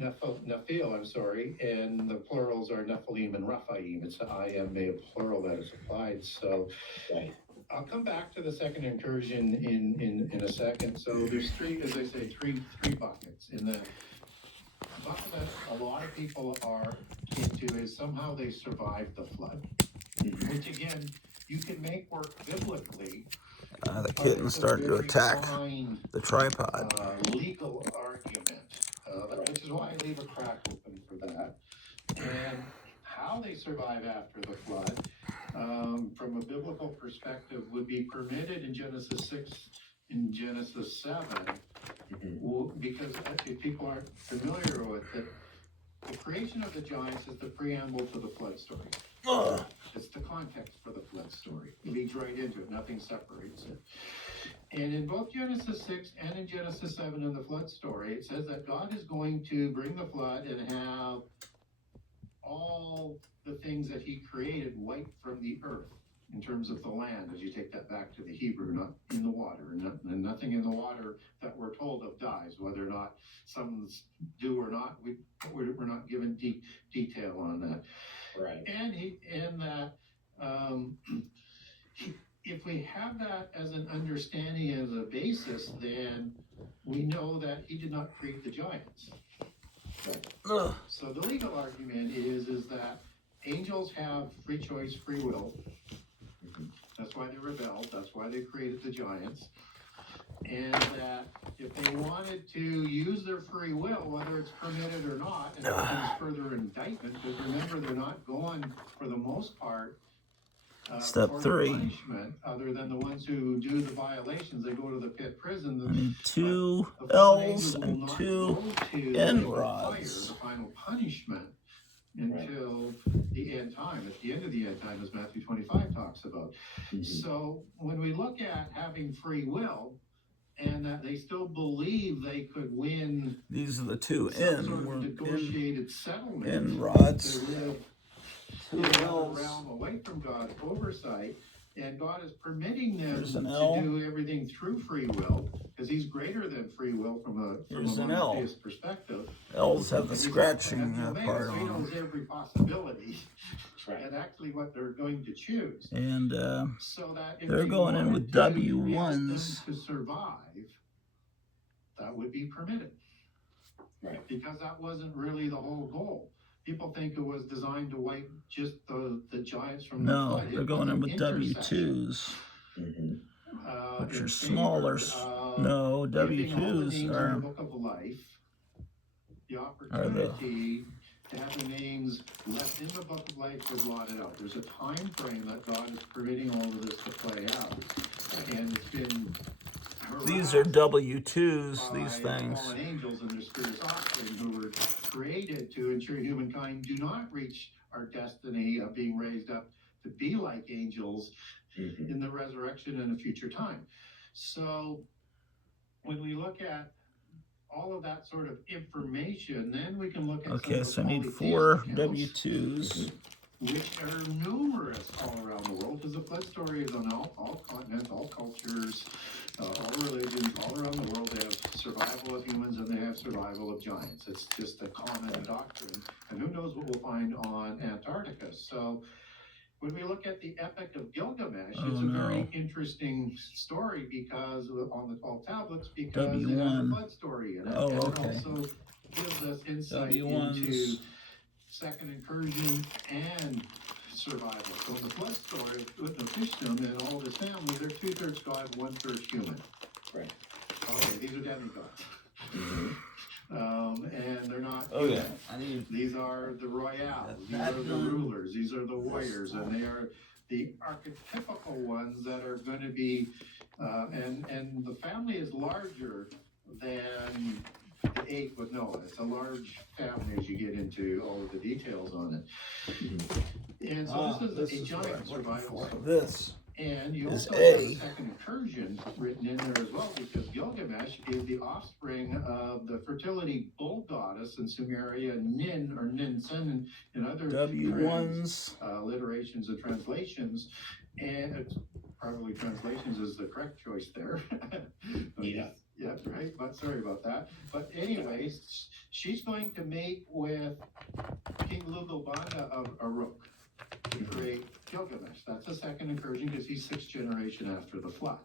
I'm sorry, and the plurals are Nephilim and Raphaim. It's the IM made plural that is applied. So Right. I'll come back to the second incursion in a second. So there's three, as I say, three buckets. In the bucket that a lot of people are into is somehow they survived the flood, which again you can make work biblically. The kitten's starting to attack the tripod. Legal argument, which is why I leave a crack open for that. And how they survive after the flood, from a biblical perspective, would be permitted in Genesis 6, in Genesis 7, because if people aren't familiar with it, the creation of the giants is the preamble to the flood story. It's the context for the flood story. It leads right into it. Nothing separates it. And in both Genesis 6 and in Genesis 7 in the flood story, it says that God is going to bring the flood and have all the things that he created wiped from the earth in terms of the land, as you take that back to the Hebrew, not in the water. And nothing in the water that we're told of dies, whether or not some do or not. We're not given detail on that. Right. And that if we have that as an understanding, as a basis, then we know that he did not create the giants. Right. So the legal argument is that angels have free choice, free will. That's why they rebelled. That's why they created the giants. And that if they wanted to use their free will, whether it's permitted or not, and it becomes further indictment, because remember, they're not going, for the most part, Step for 3. punishment, other than the ones who do the violations. They go to the pit prison. I need 2 L's and 2 N rods. The final punishment until the end time, at the end of the end time, as Matthew 25 talks about. So when we look at having free will, and that they still believe they could win, these are the 2 N sort of negotiated settlement N rods. to live in another realm away from God's oversight, and God is permitting them to do everything through free will, because he's greater than free will from a monotheist perspective. L's have the scratching part so he knows every possibility. And actually what they're going to choose. And so that if they're going in with W1s to survive, that would be permitted. Right. Because that wasn't really the whole goal. People think it was designed to wipe just the giants from the flood. They're going in with W2s, which are smaller. No, W2s are the book of life. The opportunity to have the names left in the book of life were blotted out. There's a time frame that God is permitting all of this to play out, and it's been. These are W2s, these things. Fallen angels and their spirits offspring, who were created to ensure humankind do not reach our destiny of being raised up to be like angels in the resurrection in a future time. So when we look at all of that sort of information, then we can look at okay, so I need 4 W2s. Which are numerous all around the world, because the flood story is on all continents, all cultures, all religions, all around the world. They have survival of humans and they have survival of giants. It's just a common doctrine. And who knows what we'll find on Antarctica. So when we look at the Epic of Gilgamesh, it's a very interesting story because on the 12 tablets, because it has a flood story in it. And it also gives us insight into second incursion and survival. So in the flood story with the Fishim and all of his family, they're 2/3 God, 1/3 human. Right. Okay, these are demigods. And they're not human. These are the royals, these are the rulers, these are the warriors, and they are the archetypical ones that are going to be, and the family is larger than the 8 with Noah. It's a large family as you get into all of the details on it. And so this is a giant survival story. This and you also have a second incursion written in there as well, because Gilgamesh is the offspring of the fertility bull goddess in Sumeria, Nin or Ninsen, and other W1s alliterations and translations. And it's probably translations is the correct choice there. Yeah, That's right, but sorry about that. But anyways, she's going to mate with King Lugobanda of Uruk to create Gilgamesh. That's the second incursion because he's 6th generation after the flood.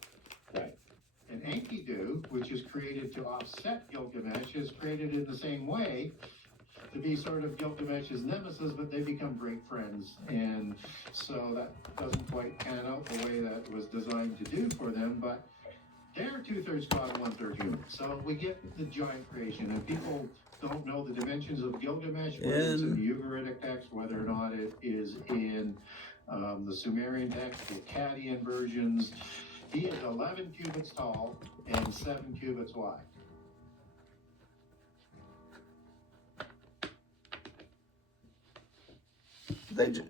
Right. And Enkidu, which is created to offset Gilgamesh, is created in the same way to be sort of Gilgamesh's nemesis, but they become great friends. And so that doesn't quite pan out the way that it was designed to do for them, but they're 2/3 God, 1/3 human. So we get the giant creation, and people don't know the dimensions of Gilgamesh, whether it's in the Ugaritic text, whether or not it is in the Sumerian text, the Akkadian versions. He is 11 cubits tall and 7 cubits wide. Did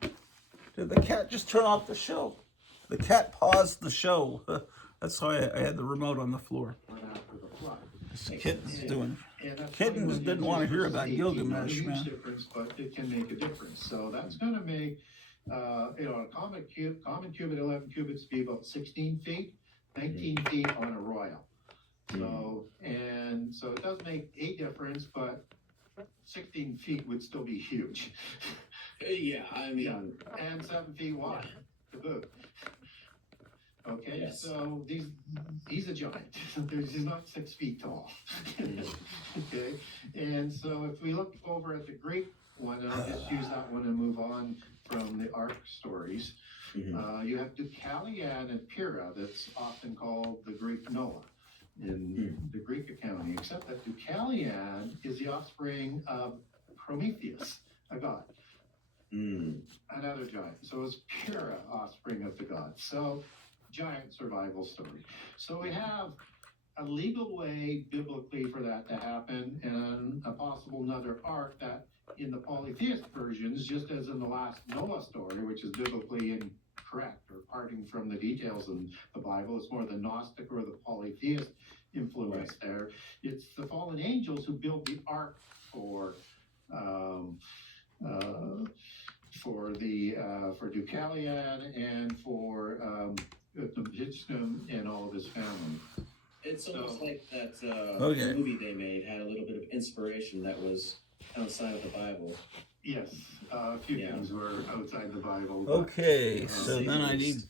the cat just turn off the show? The cat paused the show. That's why I had the remote on the floor. Right after the flood. Kitten's doing. And that's Kittens why didn't want to hear about 18, Gilgamesh, not a huge man. difference, but it can make a difference. So that's going to make, a common cubit, 11 cubits, be about 16 feet, 19 feet on a royal. So, and so it does make a difference, but 16 feet would still be huge. Yeah, I mean, Yeah, and 7 feet wide to boot. Okay, Yes. so he's a giant. He's not 6 feet tall. Okay, and so if we look over at the Greek one, and I'll just use that one and move on from the Ark stories. You have Deucalion and Pyrrha, that's often called the Greek Noah in the Greek accounting, except that Deucalion is the offspring of Prometheus, a god. Another giant. So it's Pyrrha, offspring of the gods. So giant survival story. So we have a legal way biblically for that to happen, and a possible another ark that in the polytheist versions, just as in the last Noah story, which is biblically incorrect or parting from the details in the Bible, it's more the Gnostic or the polytheist influence there. It's the fallen angels who build the ark for Deucalion and for Hitchcom and all of his family. it's almost like that Okay. movie they made had a little bit of inspiration that was outside of the Bible. Yes, a few Yeah. things were outside the Bible. But, Okay, so then I need.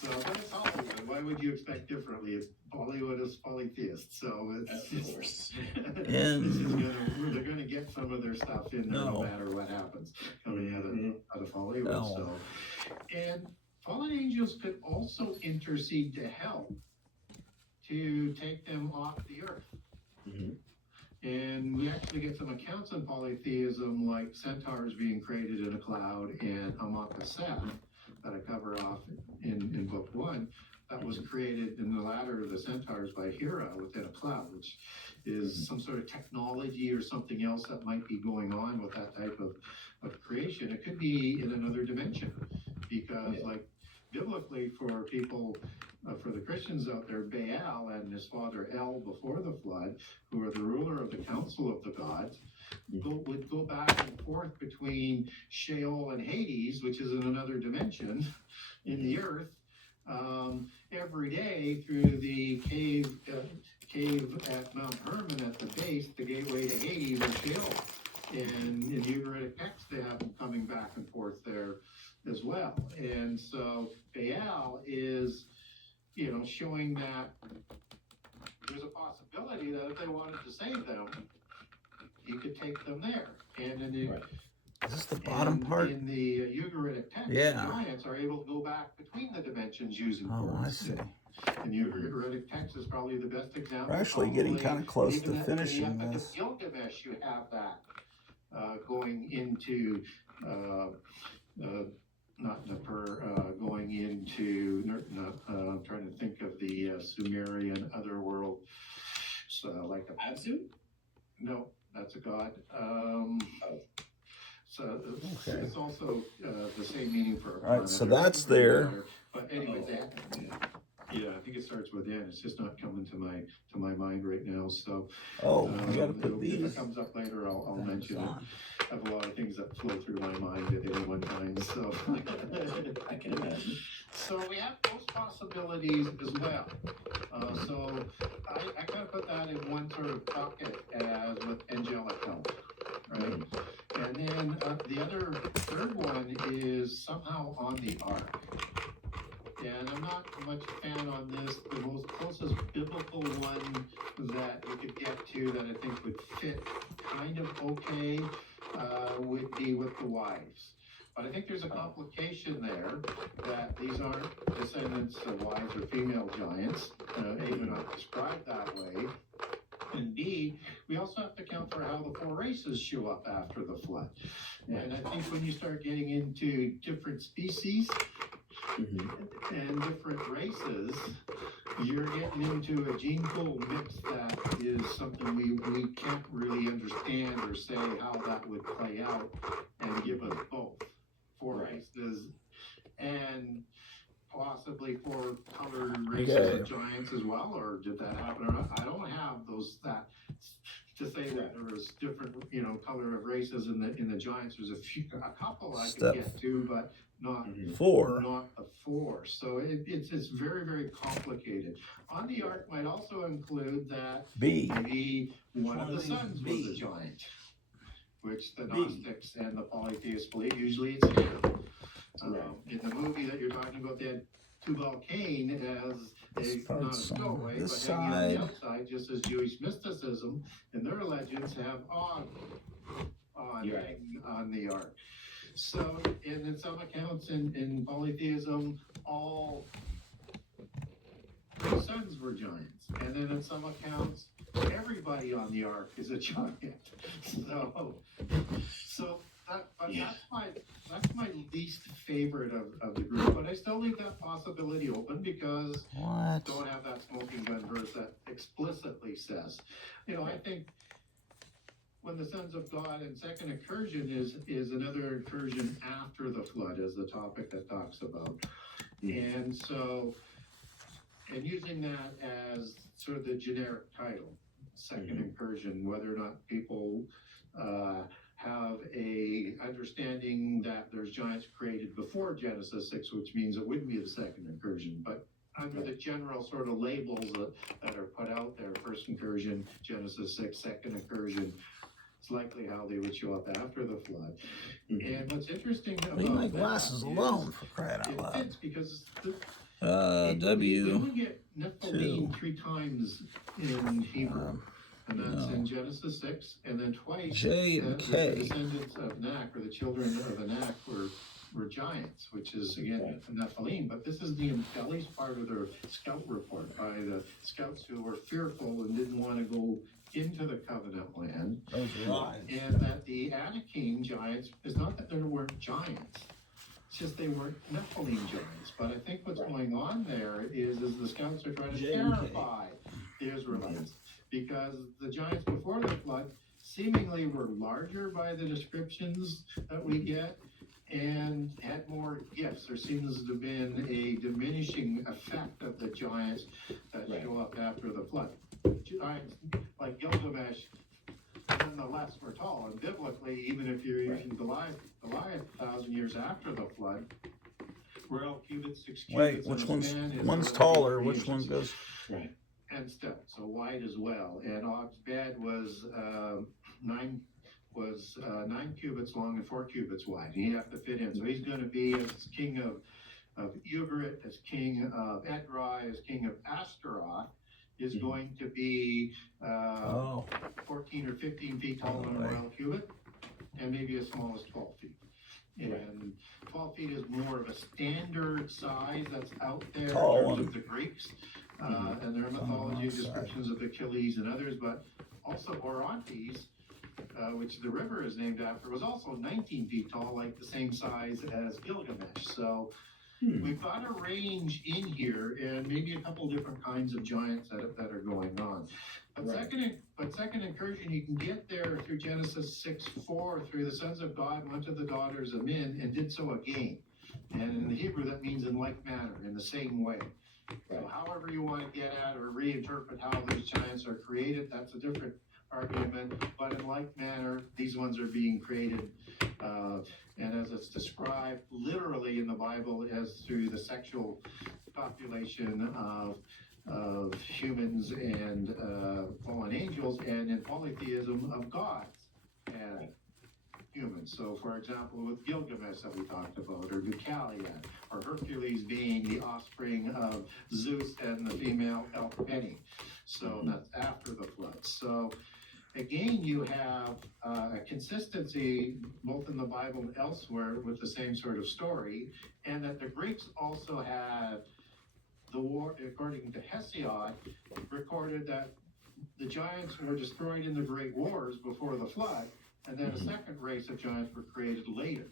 So, but it's Hollywood. Why would you expect differently? Hollywood is polytheist, so it's Of course. they're gonna get some of their stuff in there no No. matter what happens coming out of Hollywood. No. So, and fallen angels could also intercede to hell to take them off the earth. And we actually get some accounts in polytheism, like centaurs being created in a cloud and Amakaseth, that I cover off in book 1, that was created in the ladder of the centaurs by Hera within a cloud, which is some sort of technology or something else that might be going on with that type of creation. It could be in another dimension, because like biblically for people, for the Christians out there, Baal and his father El before the flood, who are the ruler of the council of the gods, would go back and forth between Sheol and Hades, which is in another dimension in the earth, every day through the cave at Mount Hermon at the base, the gateway to Hades or Sheol. And in Ugaritic text, they have them coming back and forth there as well. And so Baal is, showing that there's a possibility that if they wanted to save them, he could take them there. And in the, Is this the bottom part? In the Ugaritic text, Yeah. the giants are able to go back between the dimensions using Oh, I cords. see. And Ugaritic text is probably the best example. We're actually getting Probably kind of close even to in finishing the Epic this. of Gilgamesh, you have that going into not Nippur, going into I'm trying to think of the Sumerian otherworld. So like a Abzu? no, that's a god. So Okay. it's also the same meaning for. All right, so that's there. But anyway, yeah, I think it starts with N. It's just not coming to my mind right now. So Oh, we gotta put if these. it comes up later, I'll things mention it. on. I have a lot of things that flow through my mind at any one time. So I can imagine. so we have those possibilities as well. So now on the ark. And I'm not much a fan on this. The most closest biblical one that you could get to that I think would fit kind of okay would be with the wives. But I think there's a complication there that these aren't descendants of wives or female giants. A, they're not described that way. And B, we also have to account for how the four races show up after the flood. And I think when you start getting into different species and different races, you're getting into a gene pool mix that is something we can't really understand or say how that would play out and give us both four races and possibly four colored races of giants as well, or did that happen or not? I don't have that to say that there was different, color of races in the giants. There's a couple I could get to, but not not the four. So it's very, very complicated. On the ark might also include that maybe one of the sons was a giant, which the Gnostics and the polytheists believe. Usually it's Ham. In the movie that you're talking about, they had Tubal Cain as not a stowaway, but hanging on the outside, just as Jewish mysticism and their legends have Og on the ark. So, and in some accounts in polytheism, all the sons were giants. And then in some accounts, everybody on the ark is a giant. That's my least favorite of the group, but I still leave that possibility open because don't have that smoking gun verse that explicitly says. I think when the sons of God and second incursion is another incursion after the flood, as the topic that talks about. And so, and using that as sort of the generic title, second incursion, whether or not people have a understanding that there's giants created before Genesis 6, which means it wouldn't be the second incursion, but under the general sort of labels that are put out there, first incursion, Genesis 6, second incursion, it's likely how they would show up after the flood. And what's interesting about leave my glasses alone, for crying out loud. It fits because W. we only get Nephilim 3 times in Hebrew. And that's in Genesis 6, and then twice J and K. The descendants of Anak, or the children of Anak, were giants, which is again Nephilim. But this is the embellished part of their scout report by the scouts who were fearful and didn't want to go into the covenant land. And that the Anakim giants is not that there weren't giants. It's just they weren't Nephilim giants. But I think what's going on there is the scouts are trying to terrify the Israelites. Because the giants before the flood seemingly were larger by the descriptions that we get and had more gifts. There seems to have been a diminishing effect of the giants that show up after the flood. Giants like Gilgamesh, nonetheless, were tall. And biblically, even if you're using Goliath 1,000 years after the flood, we're all cubits, 6 cubits. Wait, which one's taller? Which one goes? And still, so wide as well. And Og's bed was 9 cubits long and 4 cubits wide. He have to fit in. So he's going to be as king of Ugrit, as king of Edrei, as king of Ashtaroth, is going to be 14 or 15 feet tall on a royal cubit, and maybe as small as 12 feet. And 12 feet is more of a standard size that's out there in terms of the Greeks. And their mythology descriptions of Achilles and others, but also Orontes, which the river is named after, was also 19 feet tall, like the same size as Gilgamesh. So we've got a range in here, and maybe a couple different kinds of giants that are going on. But second incursion, you can get there through Genesis 6:4, through the sons of God went to the daughters of men and did so again. And in the Hebrew, that means in like manner, in the same way. So however you want to get at or reinterpret how those giants are created, that's a different argument. But in like manner, these ones are being created, and as it's described literally in the Bible, as through the sexual population of humans and fallen angels, and in polytheism of gods. And humans. So, for example, with Gilgamesh that we talked about, or Deucalion, or Hercules being the offspring of Zeus and the female Alcmene. So that's after the flood. So again, you have a consistency both in the Bible and elsewhere with the same sort of story, and that the Greeks also had the war, according to Hesiod, recorded that the giants were destroyed in the great wars before the flood, and then a second race of giants were created later,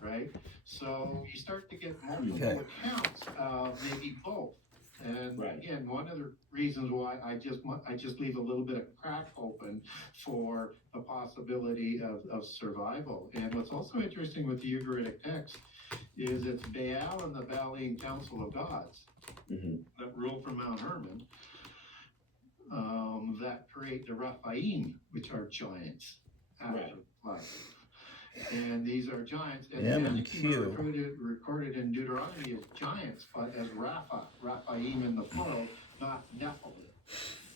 right? So you start to get multiple accounts of maybe both. And again, one of the reasons why I just leave a little bit of crack open for the possibility of survival. And what's also interesting with the Ugaritic text is it's Baal and the Baalim Council of Gods that rule from Mount Hermon that create the Rephaim, which are giants after flood. And these are giants, and M the and Anakim Q. are recorded in Deuteronomy as giants, but as Rephaim in the plural, not Nephilim.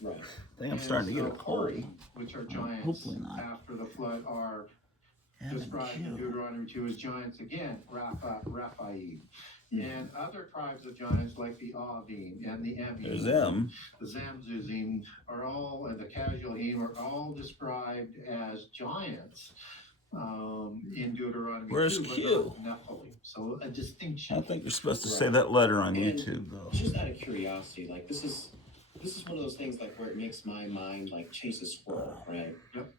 Right. I think I'm starting to get a cold. Hori, which are giants Hopefully not. after the flood, are M and described in Q. Deuteronomy 2 as giants again, Rephaim. And other tribes of giants like the Avim and the There's Emim, M. the Zamzuzim are all, and the Casualim are all described as giants in Deuteronomy Where's 2, but Q? not Nephilim. So a distinction. I think you're supposed to say that letter on And YouTube, though. just out of curiosity, like this is one of those things like where it makes my mind like chase a squirrel, right? Yep.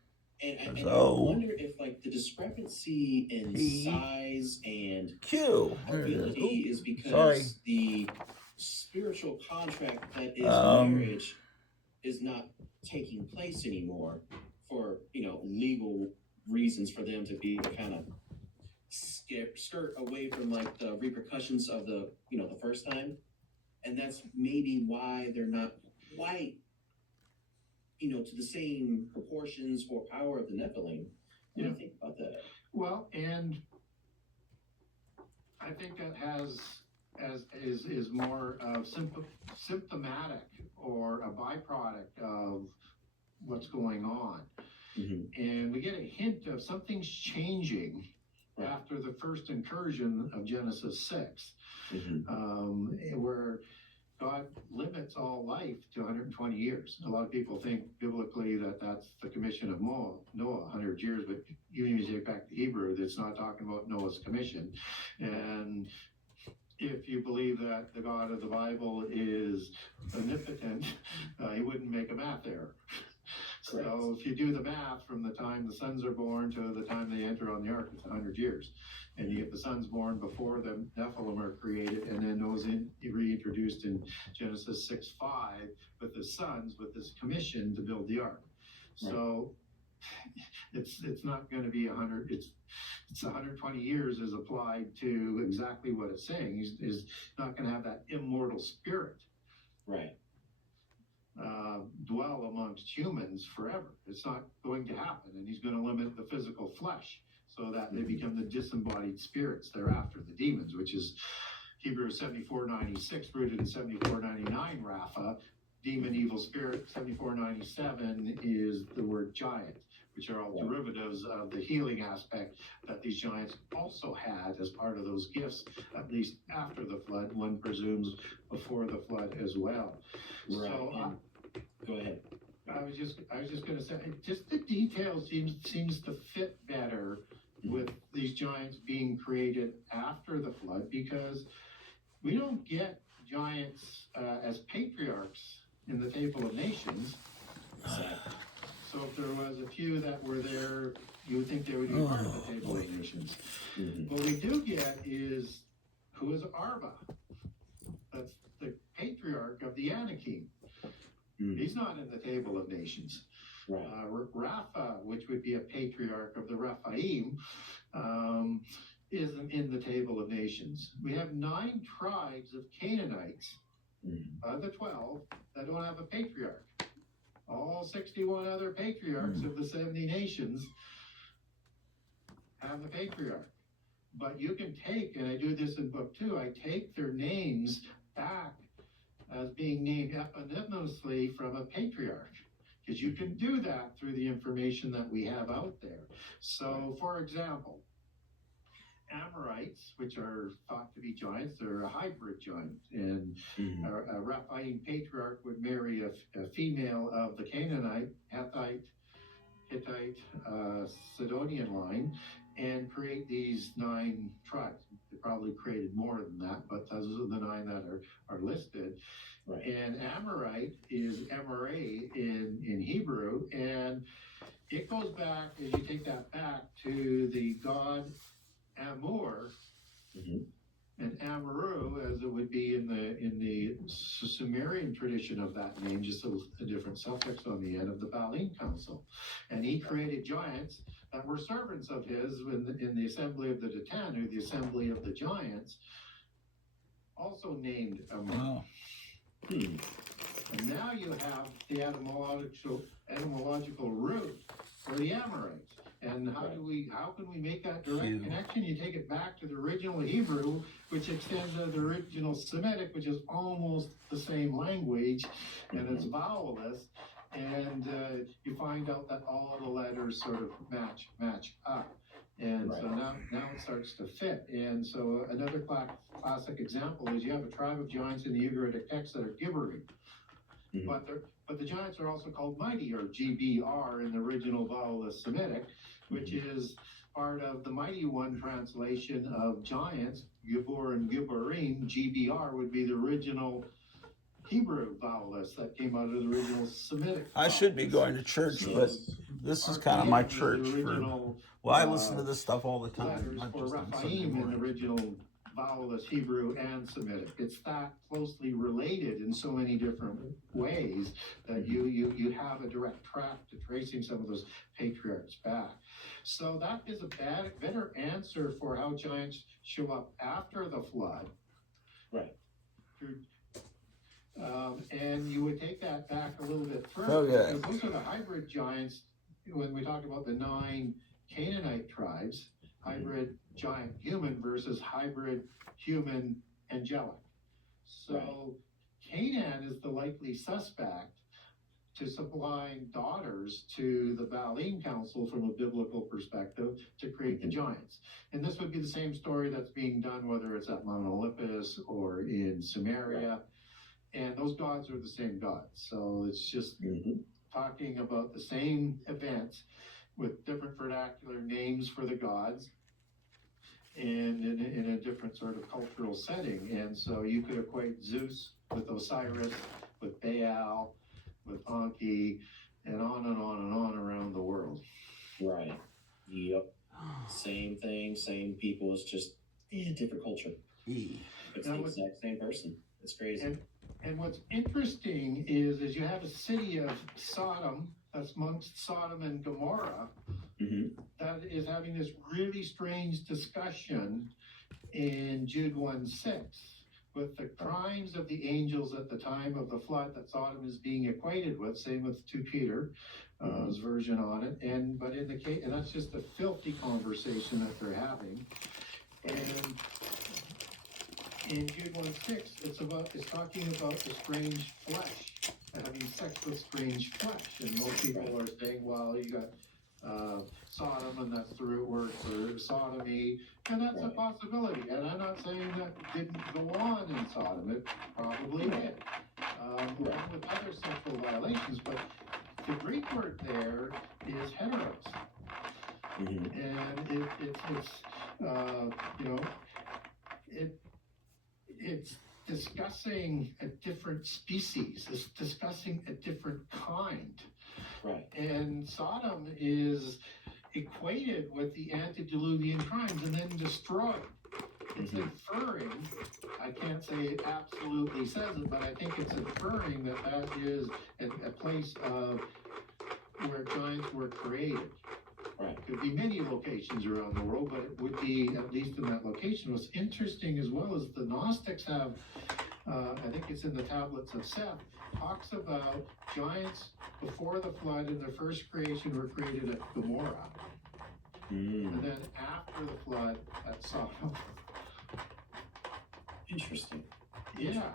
And I So- wonder if like the discrepancy in P. size and Q. There it is. ability Ooh, is because sorry. the spiritual contract that is marriage is not taking place anymore for, you know, legal reasons for them to be kind of skirt away from like the repercussions of the, you know, the first time. And that's maybe why they're not quite, you know, to the same proportions or power of the Nephilim. What do you think about that? Well, and I think that is more of symptomatic or a byproduct of what's going on. And we get a hint of something's changing after the first incursion of Genesis 6, where God limits all life to 120 years. A lot of people think biblically that that's the commission of Noah, 100 years, but even if you take back to Hebrew, it's not talking about Noah's commission. And if you believe that the God of the Bible is omnipotent, he wouldn't make a math error. So if you do the math from the time the sons are born to the time they enter on the ark, it's 100 years. And you get the sons born before the Nephilim are created, and then those reintroduced in Genesis 6:5 with the sons with this commission to build the ark. So it's not going to be 100. It's 120 years is applied to exactly what it's saying. He's not going to have that immortal spirit. Right. Dwell amongst humans forever. It's not going to happen, and he's going to limit the physical flesh so that they become the disembodied spirits thereafter, the demons, which is Hebrews 74:96, rooted in 74:99 Rapha. Demon, evil spirit. 74:97 is the word giant, which are all derivatives of the healing aspect that these giants also had as part of those gifts, at least after the flood. One presumes before the flood as well. Right. So go ahead. I was just going to say, just the detail seems to fit better with these giants being created after the flood, because we don't get giants as patriarchs in the Table of Nations. So if there was a few that were there, you would think they would be part of the Table of Nations. What we do get is, who is Arba? That's the patriarch of the Anakim. He's not in the Table of Nations. Rapha, which would be a patriarch of the Rephaim, isn't in the Table of Nations. We have 9 tribes of Canaanites, the 12, that don't have a patriarch. All 61 other patriarchs of the 70 nations have a patriarch. But you can take, and I do this in book 2, I take their names back as being named eponymously from a patriarch. because you can do that through the information that we have out there. So, for example, Amorites, which are thought to be giants, they're a hybrid giant, and a Rephaim patriarch would marry a female of the Canaanite, Hittite, Sidonian line, and create these 9 tribes. They probably created more than that, but those are the 9 that are listed. Right. And Amorite is Emoré in Hebrew, and it goes back, as you take that back, to the god Amur, and Amaru, as it would be in the Sumerian tradition of that name, just a different suffix on the end of the Baalim Council. And he created giants that were servants of his in the assembly of the Datanu, the assembly of the giants, also named Amur. Wow. And now you have the etymological root for the Amorites. And how can we make that direct connection? You take it back to the original Hebrew, which extends to the original Semitic, which is almost the same language, and it's vowelless. And you find out that all of the letters sort of match up. And so now it starts to fit. And so another classic example is you have a tribe of giants in the Ugaritic text that are gibbering. But the giants are also called mighty, or GBR in the original vowelless Semitic, which is part of the Mighty One translation of giants. Gibor and Giborim, GBR would be the original Hebrew vowelless that came out of the original Semitic. I should be going to church, but this is kind of my church. Well, I listen to this stuff all the time. Letters Not for just on Sunday Rephaim in the morning. original vowelless Hebrew and Semitic. It's that closely related in so many different ways that you have a direct track to tracing some of those patriarchs back. So that is a better answer for how giants show up after the flood. Right. And you would take that back a little bit further. Okay. Because those are the hybrid giants when we talk about the 9 Canaanite tribes. Hybrid giant human versus hybrid human angelic. So Canaan is the likely suspect to supplying daughters to the Baalim Council from a biblical perspective to create the giants. And this would be the same story that's being done whether it's at Mount Olympus or in Samaria. And those gods are the same gods. So it's just talking about the same events with different vernacular names for the gods and in a different sort of cultural setting. And so you could equate Zeus with Osiris, with Baal, with Enki, and on and on and on around the world. Right. Yep. Same thing, same people. It's just different culture. It's the exact same person. It's crazy. And what's interesting is you have a city of Sodom, that's amongst Sodom and Gomorrah, that is having this really strange discussion in Jude 1:6 with the crimes of the angels at the time of the flood that Sodom is being equated with. Same with 2 Peter's version on it. But in the case, and that's just a filthy conversation that they're having. And in Jude 1:6, it's talking about the strange flesh, having sex with strange flesh. And most people are saying, well, you got Sodom, and that's the root word for sodomy, and that's a possibility. And I'm not saying that didn't go on in Sodom; it probably did, along with other sexual violations. But the Greek word there is heteros, and it's discussing a different species. It's discussing a different kind. Right. And Sodom is equated with the antediluvian crimes and then destroyed. It's inferring, I can't say it absolutely says it, but I think it's inferring that that is a place of where giants were created. Right. Could be many locations around the world, but it would be at least in that location. What's interesting as well is the Gnostics have, I think it's in the tablets of Seth, talks about giants before the flood in their first creation were created at Gomorrah. And then after the flood at Sodom. Interesting. Yeah.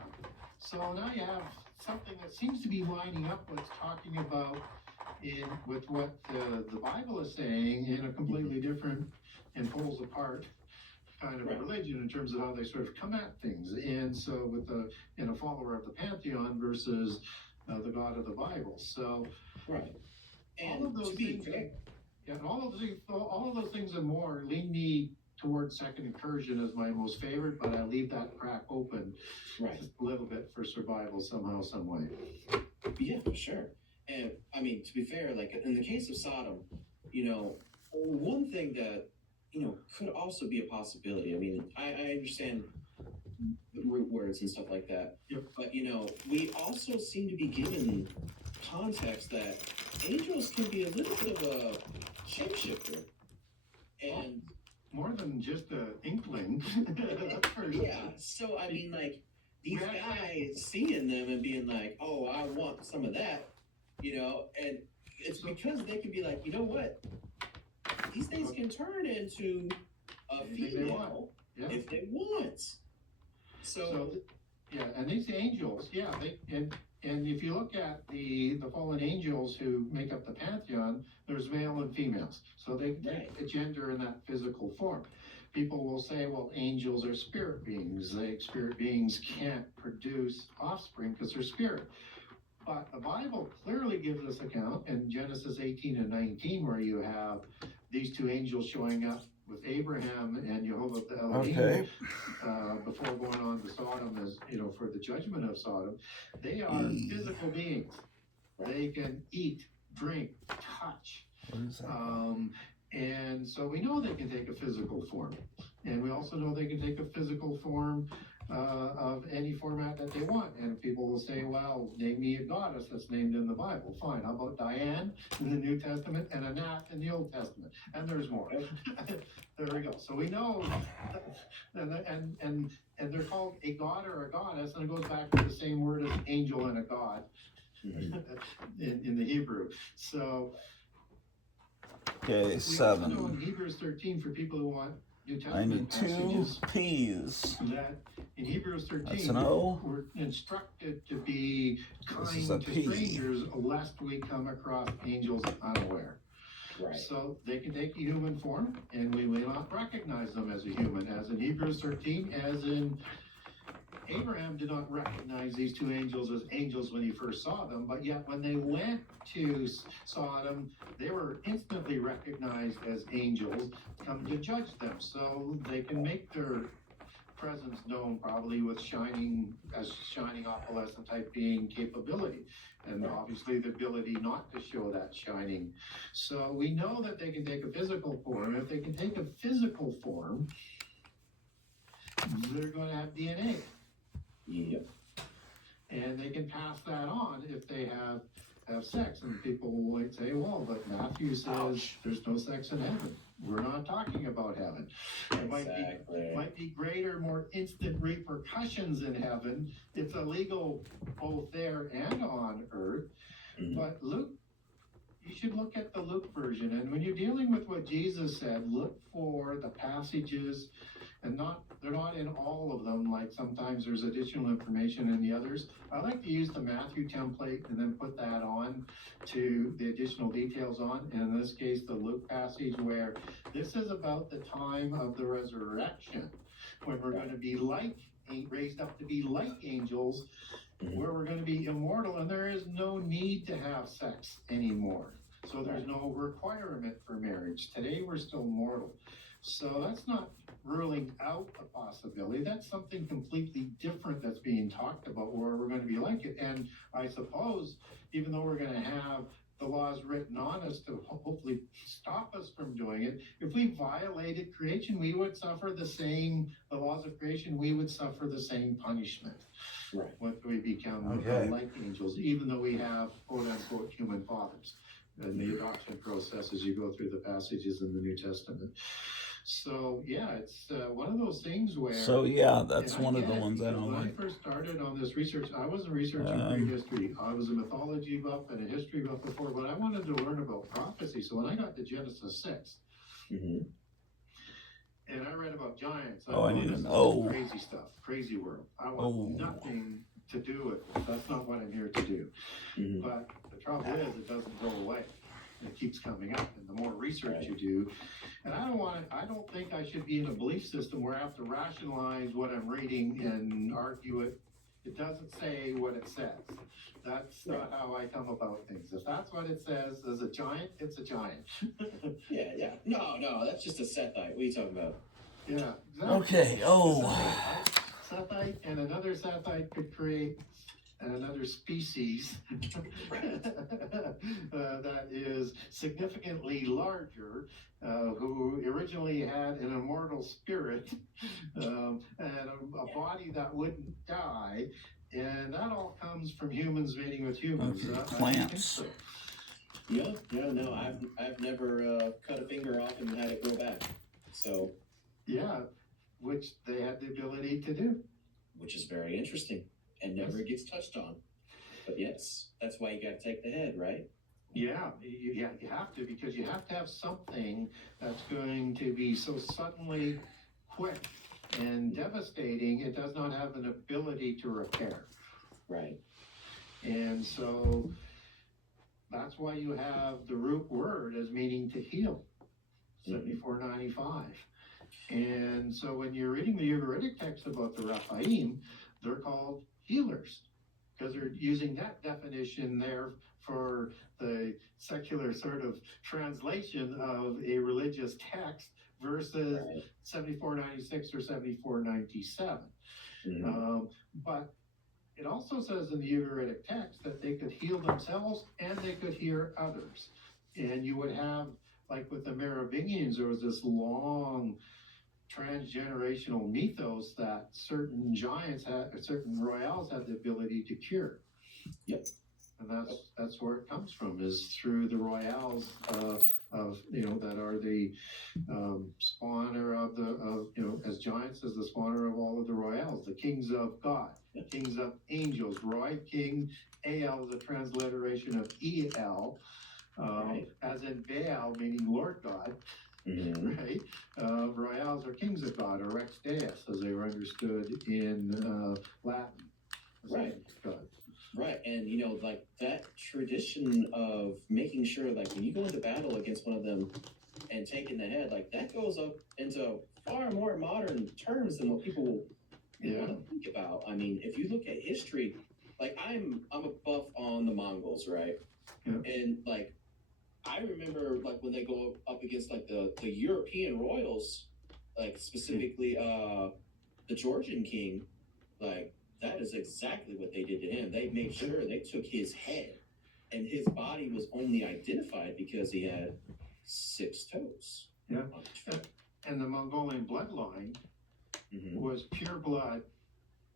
So now you have something that seems to be lining up what's talking about with what the Bible is saying in a completely different and poles apart kind of Right. religion in terms of how they sort of come at things. And so with a follower of the pantheon versus the God of the Bible. So Right. all And of those to be things, fair, yeah, all of those things and more lead me towards second incursion as my most favorite, but I leave that crack open right. just a little bit for survival somehow, some way. Yeah, for sure. And I mean, to be fair, like in the case of Sodom, you know, one thing that, you know, could also be a possibility. I mean, I understand the root words and stuff like that. Yep. But, you know, we also seem to be given context that angels can be a little bit of a shapeshifter. And More than just an inkling. yeah, so I mean, like, these guys seeing them and being like, oh, I want some of that, you know, and it's because they can be like, you know what? These things can turn into a female Yeah. if they want. So Yeah, and these angels, yeah, and if you look at the fallen angels who make up the pantheon, there's male and females. So they take a gender in that physical form. People will say, well, angels are spirit beings. Spirit beings can't produce offspring because they're spirit. But the Bible clearly gives us account in Genesis 18 and 19, where you have these two angels showing up with Abraham and Jehovah the Elohim. Okay. Before going on to Sodom, as you know, for the judgment of Sodom. They are physical beings. They can eat, drink, touch. And so we know they can take a physical form. And we also know they can take a physical form of any format that they want. And people will say, well, name me a goddess that's named in the Bible. Fine. How about Diane in the New Testament and Anat in the Old Testament? And there's more. There we go. So we know, and they're called a god or a goddess, and it goes back to the same word as angel and a god in the Hebrew. So Okay, we 7. also know in Hebrews 13, for people who want New I need Testament 2 passages, P's. that in Hebrews 13, That's an O. we're instructed to be This is kind a to P. strangers lest we come across angels unaware. right. So they can take a human form, and we may not recognize them as a human, as in Hebrews 13, as in Abraham did not recognize these two angels as angels when he first saw them, but yet when they went to Sodom, they were instantly recognized as angels come to judge them. So they can make their presence known probably with shining opalescent type being capability, and obviously the ability not to show that shining. So we know that they can take a physical form. If they can take a physical form, they're going to have DNA. Yep. And they can pass that on if they have sex. And people will say, well, but Matthew says there's no sex in heaven. We're not talking about heaven. It might be greater, more instant repercussions in heaven. It's illegal both there and on earth. Mm-hmm. But Luke, you should look at the Luke version. And when you're dealing with what Jesus said, look for the passages, and they're not in all of them. Like sometimes there's additional information in the others. I like to use the Matthew template and then put that on to the additional details on. And in this case, the Luke passage, where this is about the time of the resurrection, when we're going to be raised up to be like angels, where we're going to be immortal, and there is no need to have sex anymore. So there's no requirement for marriage. Today we're still mortal. So that's not ruling out a possibility. That's something completely different that's being talked about, where we're going to be like it. And I suppose, even though we're going to have the laws written on us to hopefully stop us from doing it, if we violated creation, we would suffer the laws of creation, we would suffer the same punishment. Right. When we become like angels, even though we have quote unquote human fathers. And the adoption process as you go through the passages in the New Testament. So yeah, it's one of those things where. So yeah, that's one of the ones I don't when like. I first started on this research, I wasn't researching prehistory. I was a mythology buff and a history buff before, but I wanted to learn about prophecy. So when I got to Genesis 6, and I read about giants, I need an O. crazy stuff, crazy world. I want nothing to do it. That's not what I'm here to do. Mhm. But the trouble is, it doesn't go away. It keeps coming up, and the more research you do, and I don't think I should be in a belief system where I have to rationalize what I'm reading and argue it. It doesn't say what it says. That's not how I come about things. If that's what it says as a giant, it's a giant. Yeah. No, that's just a Sethite. What are you talking about? Yeah, exactly. Okay. Oh. Sethite and another Sethite could create another species that is significantly larger, who originally had an immortal spirit and a body that wouldn't die. And that all comes from humans mating with humans. Okay, I don't think plants. so. Yeah, no, I've never cut a finger off and had it grow back. So, Yeah, which they had the ability to do. which is very interesting and never gets touched on. But yes, that's why you got to take the head, right? Yeah, you have to, because you have to have something that's going to be so suddenly quick and devastating, it does not have an ability to repair. Right. And so that's why you have the root word as meaning to heal, 7495. And so when you're reading the Ugaritic text about the Raphaim, they're called healers, because they're using that definition there for the secular sort of translation of a religious text versus 7496 or 7497. But it also says in the Ugaritic text that they could heal themselves and they could heal others. And you would have, like with the Merovingians, there was this long transgenerational mythos that certain giants had, certain royals had the ability to cure. Yep. And that's where it comes from, is through the royals of that are the spawner of as giants, as the spawner of all of the royals, the kings of God, the kings of angels. Roy, king, Al is a transliteration of El, as in Baal, meaning Lord God. Right? Royals are kings of God, or Rex Deus, as they were understood in Latin. Right. God. Right, and like that tradition of making sure, like when you go into battle against one of them and taking the head, like that goes up into far more modern terms than what people want to think about. I mean, if you look at history, like I'm a buff on the Mongols, right? Yeah. And like I remember like when they go up against like the European royals, like specifically the Georgian king, like that is exactly what they did to him. They made sure they took his head, and his body was only identified because he had 6 toes. Yeah. And the Mongolian bloodline was pure blood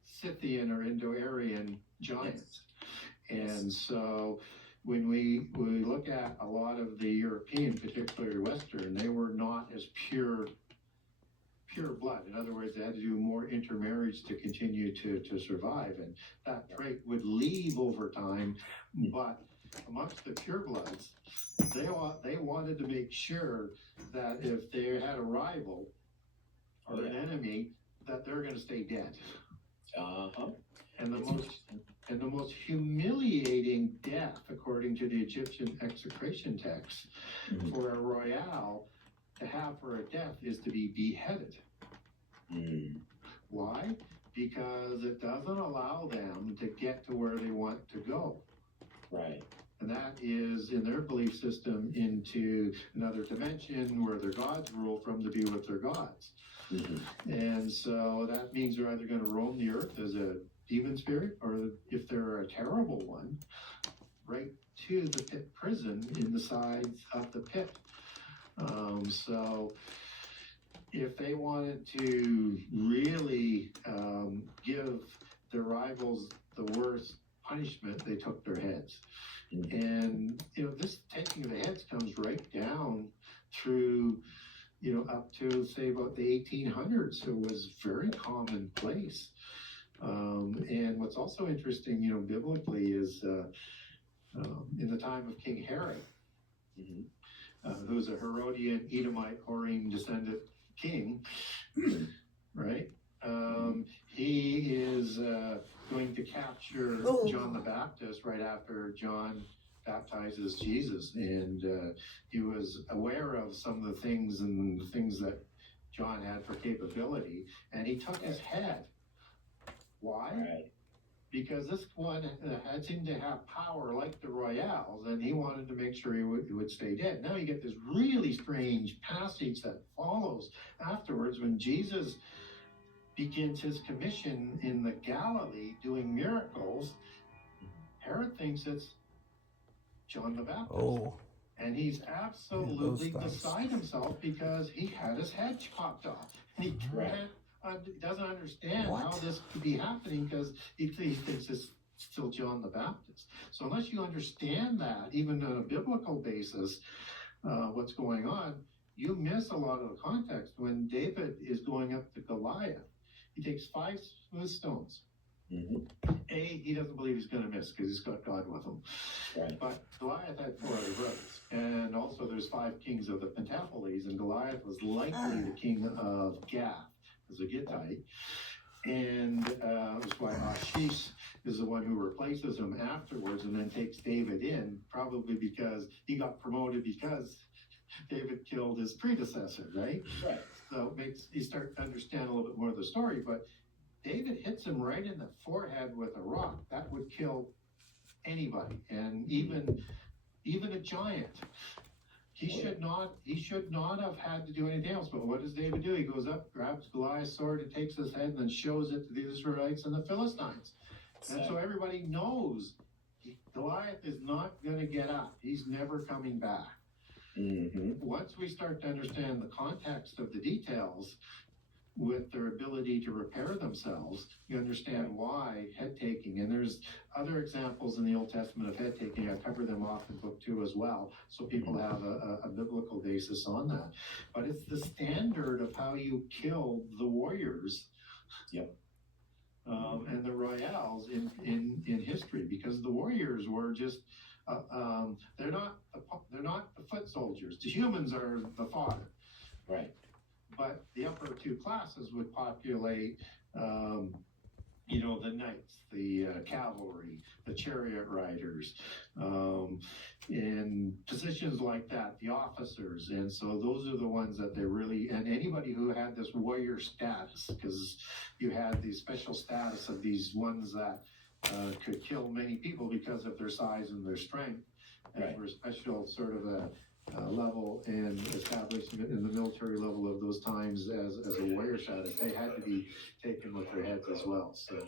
Scythian or Indo-Aryan giants. And so when we look at a lot of the European, particularly Western, they were not as pure blood. In other words, they had to do more intermarriage to continue to survive, and that trait would leave over time. But amongst the purebloods, they wanted to make sure that if they had a rival or an enemy, that they're going to stay dead. And the most humiliating death, according to the Egyptian execration text, for a royale to have for a death is to be beheaded. Why? Because it doesn't allow them to get to where they want to go. Right. And that is, in their belief system, into another dimension where their gods rule from, to be with their gods. And so that means they're either going to roam the earth as a demon spirit, or if they're a terrible one, right to the pit prison in the sides of the pit. So if they wanted to really give their rivals the worst punishment, they took their heads. And this taking of the heads comes right down through up to say about the 1800s. It was very commonplace. And what's also interesting, biblically, is in the time of King Herod, who's a Herodian, Edomite, Horim descendant king, right? He is going to capture John the Baptist right after John baptizes Jesus, and he was aware of some of the things and the things that John had for capability, and he took his head. Why? Right. Because this one had seemed to have power like the Royals, and he wanted to make sure he would stay dead. Now you get this really strange passage that follows afterwards when Jesus begins his commission in the Galilee doing miracles. Herod thinks it's John the Baptist. Oh, And he's absolutely things. beside himself because he had his head chopped off. And he doesn't understand how this could be happening because he thinks it's still John the Baptist. So unless you understand that, even on a biblical basis, what's going on, you miss a lot of the context. When David is going up to Goliath, he takes 5 smooth stones. He doesn't believe he's going to miss because he's got God with him. Right. But Goliath had 4 other brothers. And also there's 5 kings of the Pentaples, and Goliath was likely the king of Gath as a Gittite. And that's why Ashish is the one who replaces him afterwards and then takes David in, probably because he got promoted because David killed his predecessor, right? Right. So it makes you start to understand a little bit more of the story. But David hits him right in the forehead with a rock. That would kill anybody, and even a giant. He should not have had to do anything else. But what does David do? He goes up, grabs Goliath's sword, and takes his head, and then shows it to the Israelites and the Philistines. And so everybody knows Goliath is not going to get up. He's never coming back. Once we start to understand the context of the details, with their ability to repair themselves, you understand why head taking. And there's other examples in the Old Testament of head taking. I cover them off in book 2 as well, so people have a biblical basis on that. But it's the standard of how you killed the warriors. And the royals in history, because the warriors were just they're not the foot soldiers. The humans are the fodder. Right. But the upper 2 classes would populate, the knights, the cavalry, the chariot riders, in positions like that, the officers. And so those are the ones that they really, and anybody who had this warrior status, because you had the special status of these ones that could kill many people because of their size and their strength, and were a special sort of a level and establishment in the military level of those times as a warrior status. They had to be taken with their heads as well. So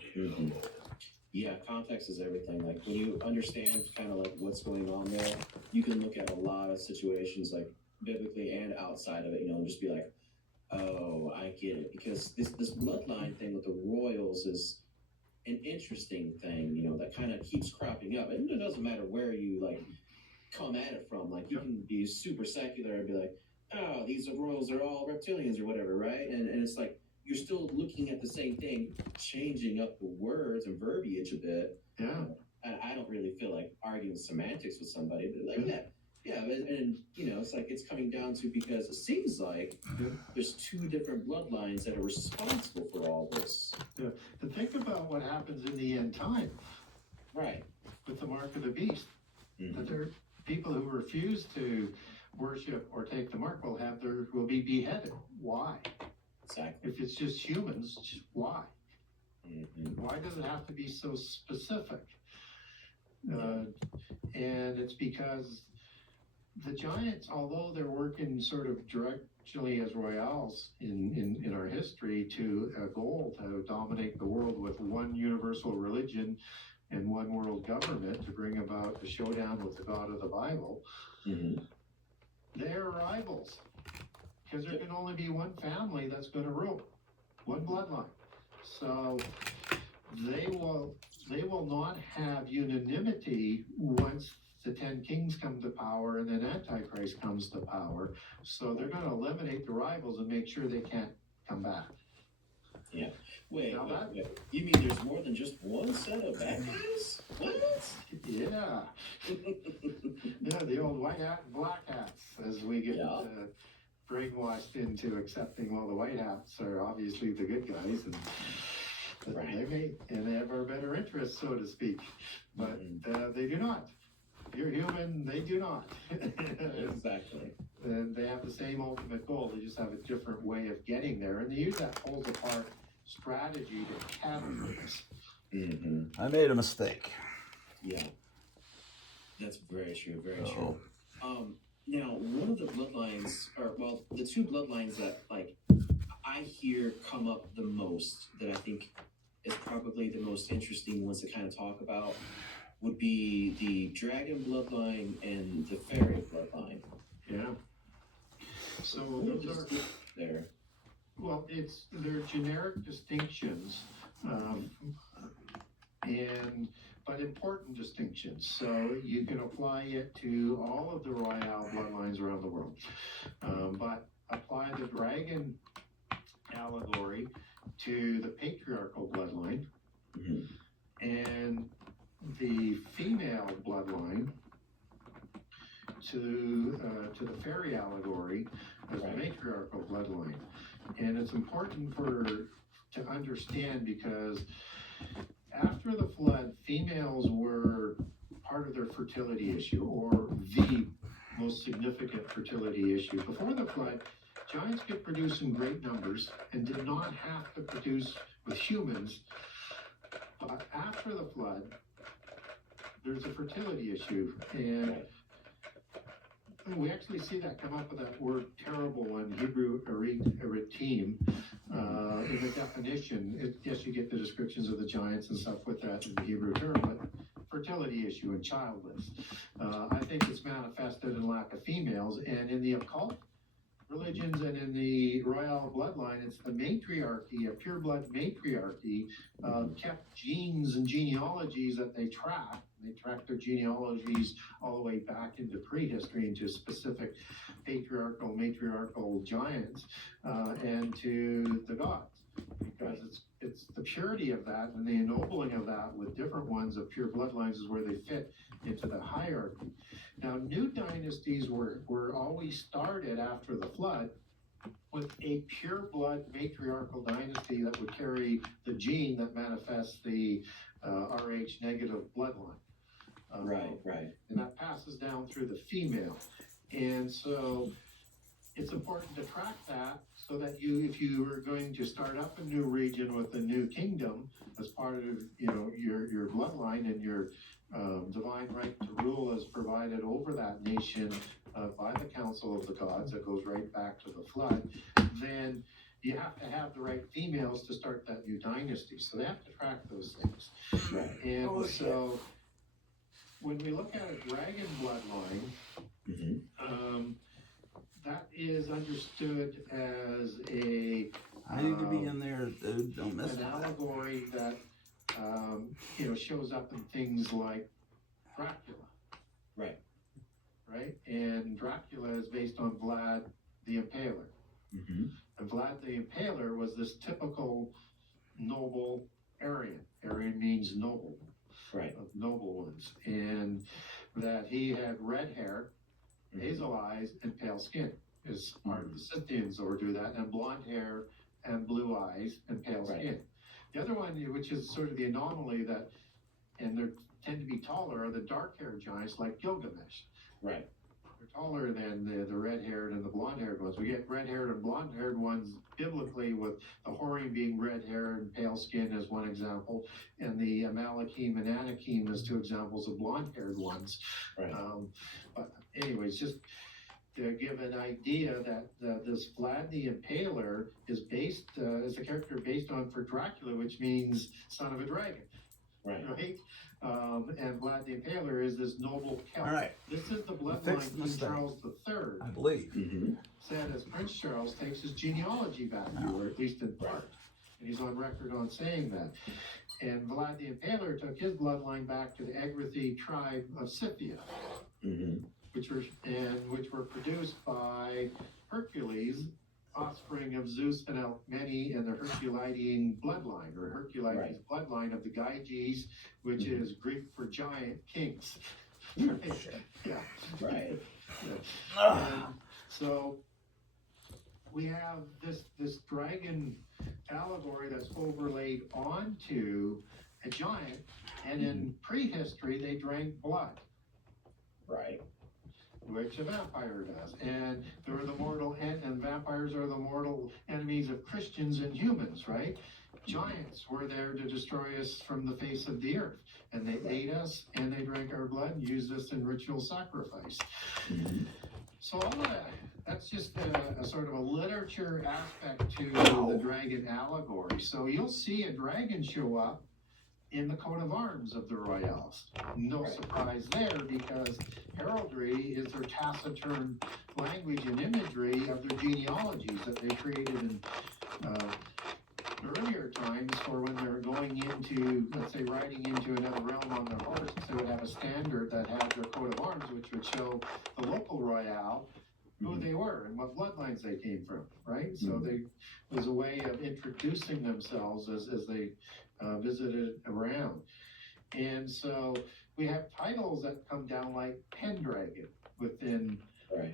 yeah, context is everything. Like when you understand kind of like what's going on there, you can look at a lot of situations like biblically and outside of it, and just be like, oh, I get it. Because this bloodline thing with the royals is an interesting thing, that kind of keeps cropping up. And it doesn't matter where you come at it from. Like you can be super secular and be like, oh, these royals are all reptilians or whatever, right? And it's like you're still looking at the same thing, changing up the words and verbiage a bit. Yeah. And I don't really feel like arguing semantics with somebody, but like, and it's like it's coming down to, because it seems like there's 2 different bloodlines that are responsible for all this. Yeah. To think about what happens in the end time, right, with the mark of the beast, that there are people who refuse to worship or take the mark will be beheaded. Why? Exactly. If it's just humans, why? Why does it have to be so specific? And it's because the giants, although they're working sort of directionally as royals in our history to a goal to dominate the world with one universal religion and one world government to bring about a showdown with the God of the Bible, they're rivals. Because there can only be one family that's going to rule, one bloodline. So they will not have unanimity once the 10 kings come to power and then Antichrist comes to power. So they're going to eliminate the rivals and make sure they can't come back. Yeah. Wait. You mean there's more than just one set of bad guys? What? Yeah. Yeah, the old white hat and black hats, as we get brainwashed into accepting, well, the white hats are obviously the good guys, and Right. They have our better interests, so to speak, but they do not. You're human, they do not. Exactly. And they have the same ultimate goal, they just have a different way of getting there, and they use that pulls apart strategy to counter this. I made a mistake. Yeah. That's very true, very Oh. true. Now, one of the bloodlines, or well, the two bloodlines that like I hear come up the most, that I think is probably the most interesting ones to kind of talk about, would be the dragon bloodline and the fairy bloodline. Yeah. So What are those the are, there? well, they're generic distinctions, but important distinctions. So you can apply it to all of the royal bloodlines around the world, but apply the dragon allegory to the patriarchal bloodline, and the female bloodline to the fairy allegory as the matriarchal bloodline. And it's important to understand, because after the flood, females were part of their fertility issue, or the most significant fertility issue. Before the flood, giants could produce in great numbers and did not have to produce with humans. But after the flood, there's a fertility issue, and we actually see that come up with that word terrible in Hebrew eritim in the definition. Yes, you get the descriptions of the giants and stuff with that in the Hebrew term, but fertility issue and childless. I think it's manifested in lack of females, and in the occult religions and in the royal bloodline, it's the matriarchy, a pure blood matriarchy, kept genes and genealogies that they track. They track their genealogies all the way back into prehistory, into specific patriarchal, matriarchal giants, and to the gods. Because it's the purity of that and the ennobling of that with different ones of pure bloodlines is where they fit into the hierarchy. Now, new dynasties were always started after the flood with a pure blood matriarchal dynasty that would carry the gene that manifests the Rh negative bloodline. Right. And that passes down through the female. And so it's important to track that, so that if you are going to start up a new region with a new kingdom as part of your bloodline, and your divine right to rule is provided over that nation by the council of the gods that goes right back to the flood, then you have to have the right females to start that new dynasty. So they have to track those things. Right. And so when we look at a dragon bloodline, that is understood as I need to be in there, dude. Don't miss an that. allegory that shows up in things like Dracula. Right. And Dracula is based on Vlad the Impaler. And Vlad the Impaler was this typical noble Aryan. Aryan means noble. Right. Of noble ones. And that he had red hair, hazel eyes, and pale skin. Is part of the Scythians that do that, and blonde hair and blue eyes and pale skin. The other one, which is sort of the anomaly, and they tend to be taller, are the dark-haired giants like Gilgamesh. Right. They're taller than the red-haired and the blonde-haired ones. We get red-haired and blonde-haired ones biblically, with the Horim being red-haired and pale skin as one example, and the Amalekim and Anakim as two examples of blonde-haired ones. Right. But anyways, just to give an idea that this Vlad the Impaler is a character based on for Dracula, which means son of a dragon. Right. And Vlad the Impaler is this noble Celt. All right. This is the bloodline King Charles III I believe. said, as Prince Charles takes his genealogy back, or at least in part. And he's on record on saying that. And Vlad the Impaler took his bloodline back to the Egrathi tribe of Scythia. Which were produced by Hercules, offspring of Zeus and Alcmene, and the Herculidean bloodline, or Herculides bloodline of the Gyges, which is Greek for giant kings. Yeah. Right. And so we have this dragon allegory that's overlaid onto a giant, and in prehistory they drank blood, Right. which a vampire does. And they're the mortal, and vampires are the mortal enemies of Christians and humans, right? Giants were there to destroy us from the face of the earth. And they ate us, and they drank our blood, and used us in ritual sacrifice. So all of that's just a sort of a literature aspect to the dragon allegory. So you'll see a dragon show up in the coat of arms of the royals. No surprise there, because heraldry is their taciturn language and imagery of their genealogies that they created in earlier times for when they're going into, let's say, riding into another realm on their horse. They would have a standard that had their coat of arms, which would show the local royale who they were and what bloodlines they came from, right? So they was a way of introducing themselves as they visited around. And so we have titles that come down like Pendragon within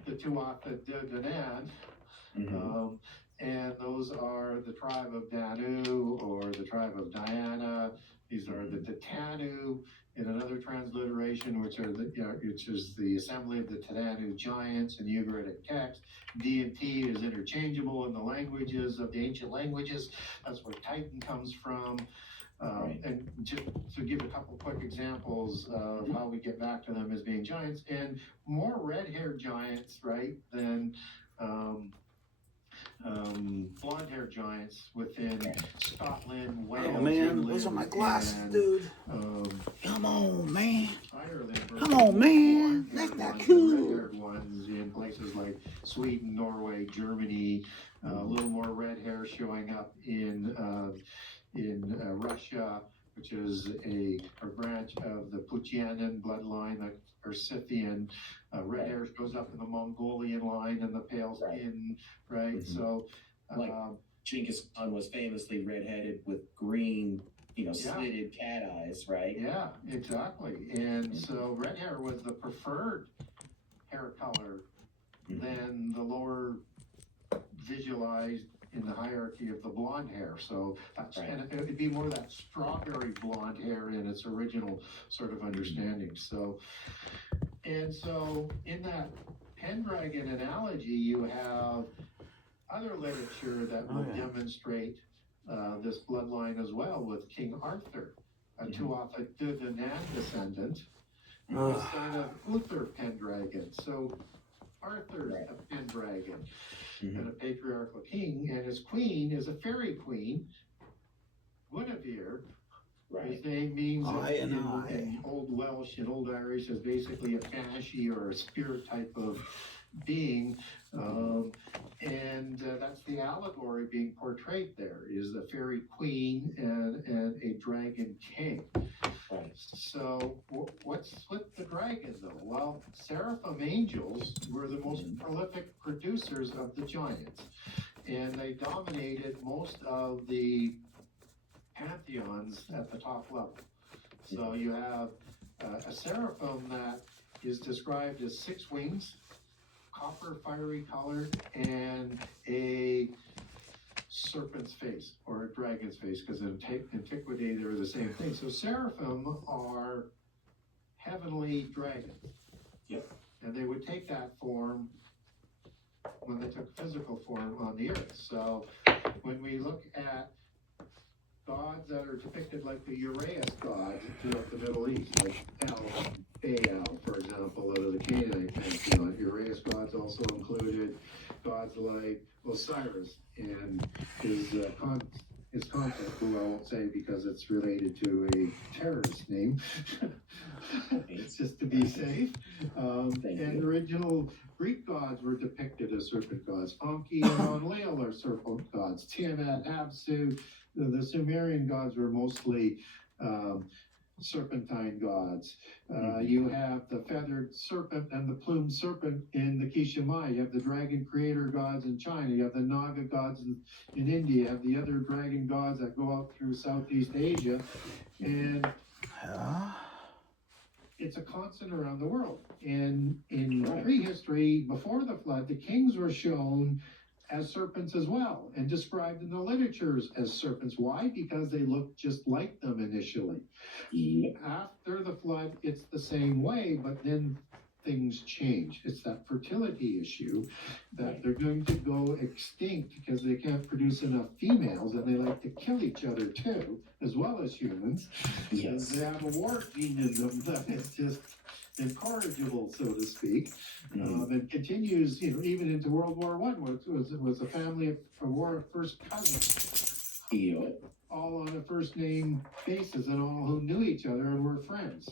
the Tuatha De Danann. And those are the tribe of Danu or the tribe of Diana. These are the Titanu in another transliteration, which is the assembly of the Titanu giants in the Ugaritic text. D and T is interchangeable in the languages of the ancient languages. That's where Titan comes from. And just to give a couple quick examples of how we get back to them as being giants, and more red-haired giants, right, than blonde-haired giants within Scotland, Wales. Oh man, those are my glasses, dude. Come on, man. Ireland. Come on, man. That's not cool. Red-haired ones in places like Sweden, Norway, Germany. A little more red hair showing up in Russia, which is a branch of the Putianan bloodline, or Scythian. Red hair goes up in the Mongolian line and the pale skin, right? So, like Genghis Khan was famously redheaded with green, slitted cat eyes, right? Yeah, exactly. And so red hair was the preferred hair color than the lower visualized in the hierarchy of the blonde hair. So that's, and it would be more that strawberry blonde hair in its original sort of understanding. So, and so in that Pendragon analogy, you have other literature that will demonstrate this bloodline as well, with King Arthur, a Tuatha De Danann descendant, the son of Uther Pendragon. So Arthur's a Pendragon and a patriarchal king, and his queen is a fairy queen, Guinevere. His name means in Old Welsh and Old Irish is basically a banshee or a spirit type of being, and that's the allegory being portrayed there, is the fairy queen and a dragon king. So what's with the dragon though? Well, seraphim angels were the most prolific producers of the giants, and they dominated most of the pantheons at the top level. So you have a seraphim that is described as 6 wings, copper fiery colored, and a serpent's face or a dragon's face, because in antiquity they were the same thing. So seraphim are heavenly dragons. And they would take that form when they took physical form on the earth. So when we look at gods that are depicted like the Uraeus gods throughout the Middle East, like Baal, for example, out of the Canaanite pantheon. Uraeus gods also included gods like Osiris and his concept, who I won't say because it's related to a terrorist name, just to be safe. And original Greek gods were depicted as serpent gods. Enki and Enlil are serpent gods. Tiamat, Apsu. The Sumerian gods were mostly serpentine gods. You have the feathered serpent and the plumed serpent in the Kishimai. You have the dragon creator gods in China. You have the Naga gods in India. You have the other dragon gods that go out through Southeast Asia. And it's a constant around the world. And in prehistory, before the flood, the kings were shown as serpents as well, and described in the literatures as serpents. Why? Because they look just like them initially. After the flood, it's the same way, but then things change. It's that fertility issue that they're going to go extinct because they can't produce enough females, and they like to kill each other too, as well as humans. Yes. They have a war gene in them that is just incorrigible, so to speak, and continues, even into World War I, which was a family of a war of first cousins, all on a first name basis, and all who knew each other and were friends.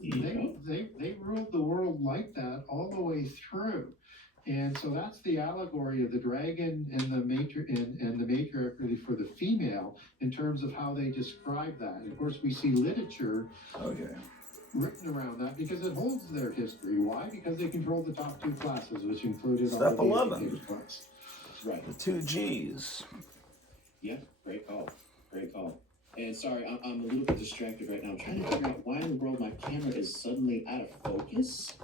They ruled the world like that all the way through. And so that's the allegory of the dragon and the matriarchy for the female in terms of how they describe that. And of course, we see literature written around that because it holds their history. Why? Because they controlled the top two classes, which included Step all the 11. educated class. Right. The two G's. Yeah, great call. Great call. And sorry, I'm a little bit distracted right now. I'm trying to figure out why in the world my camera is suddenly out of focus.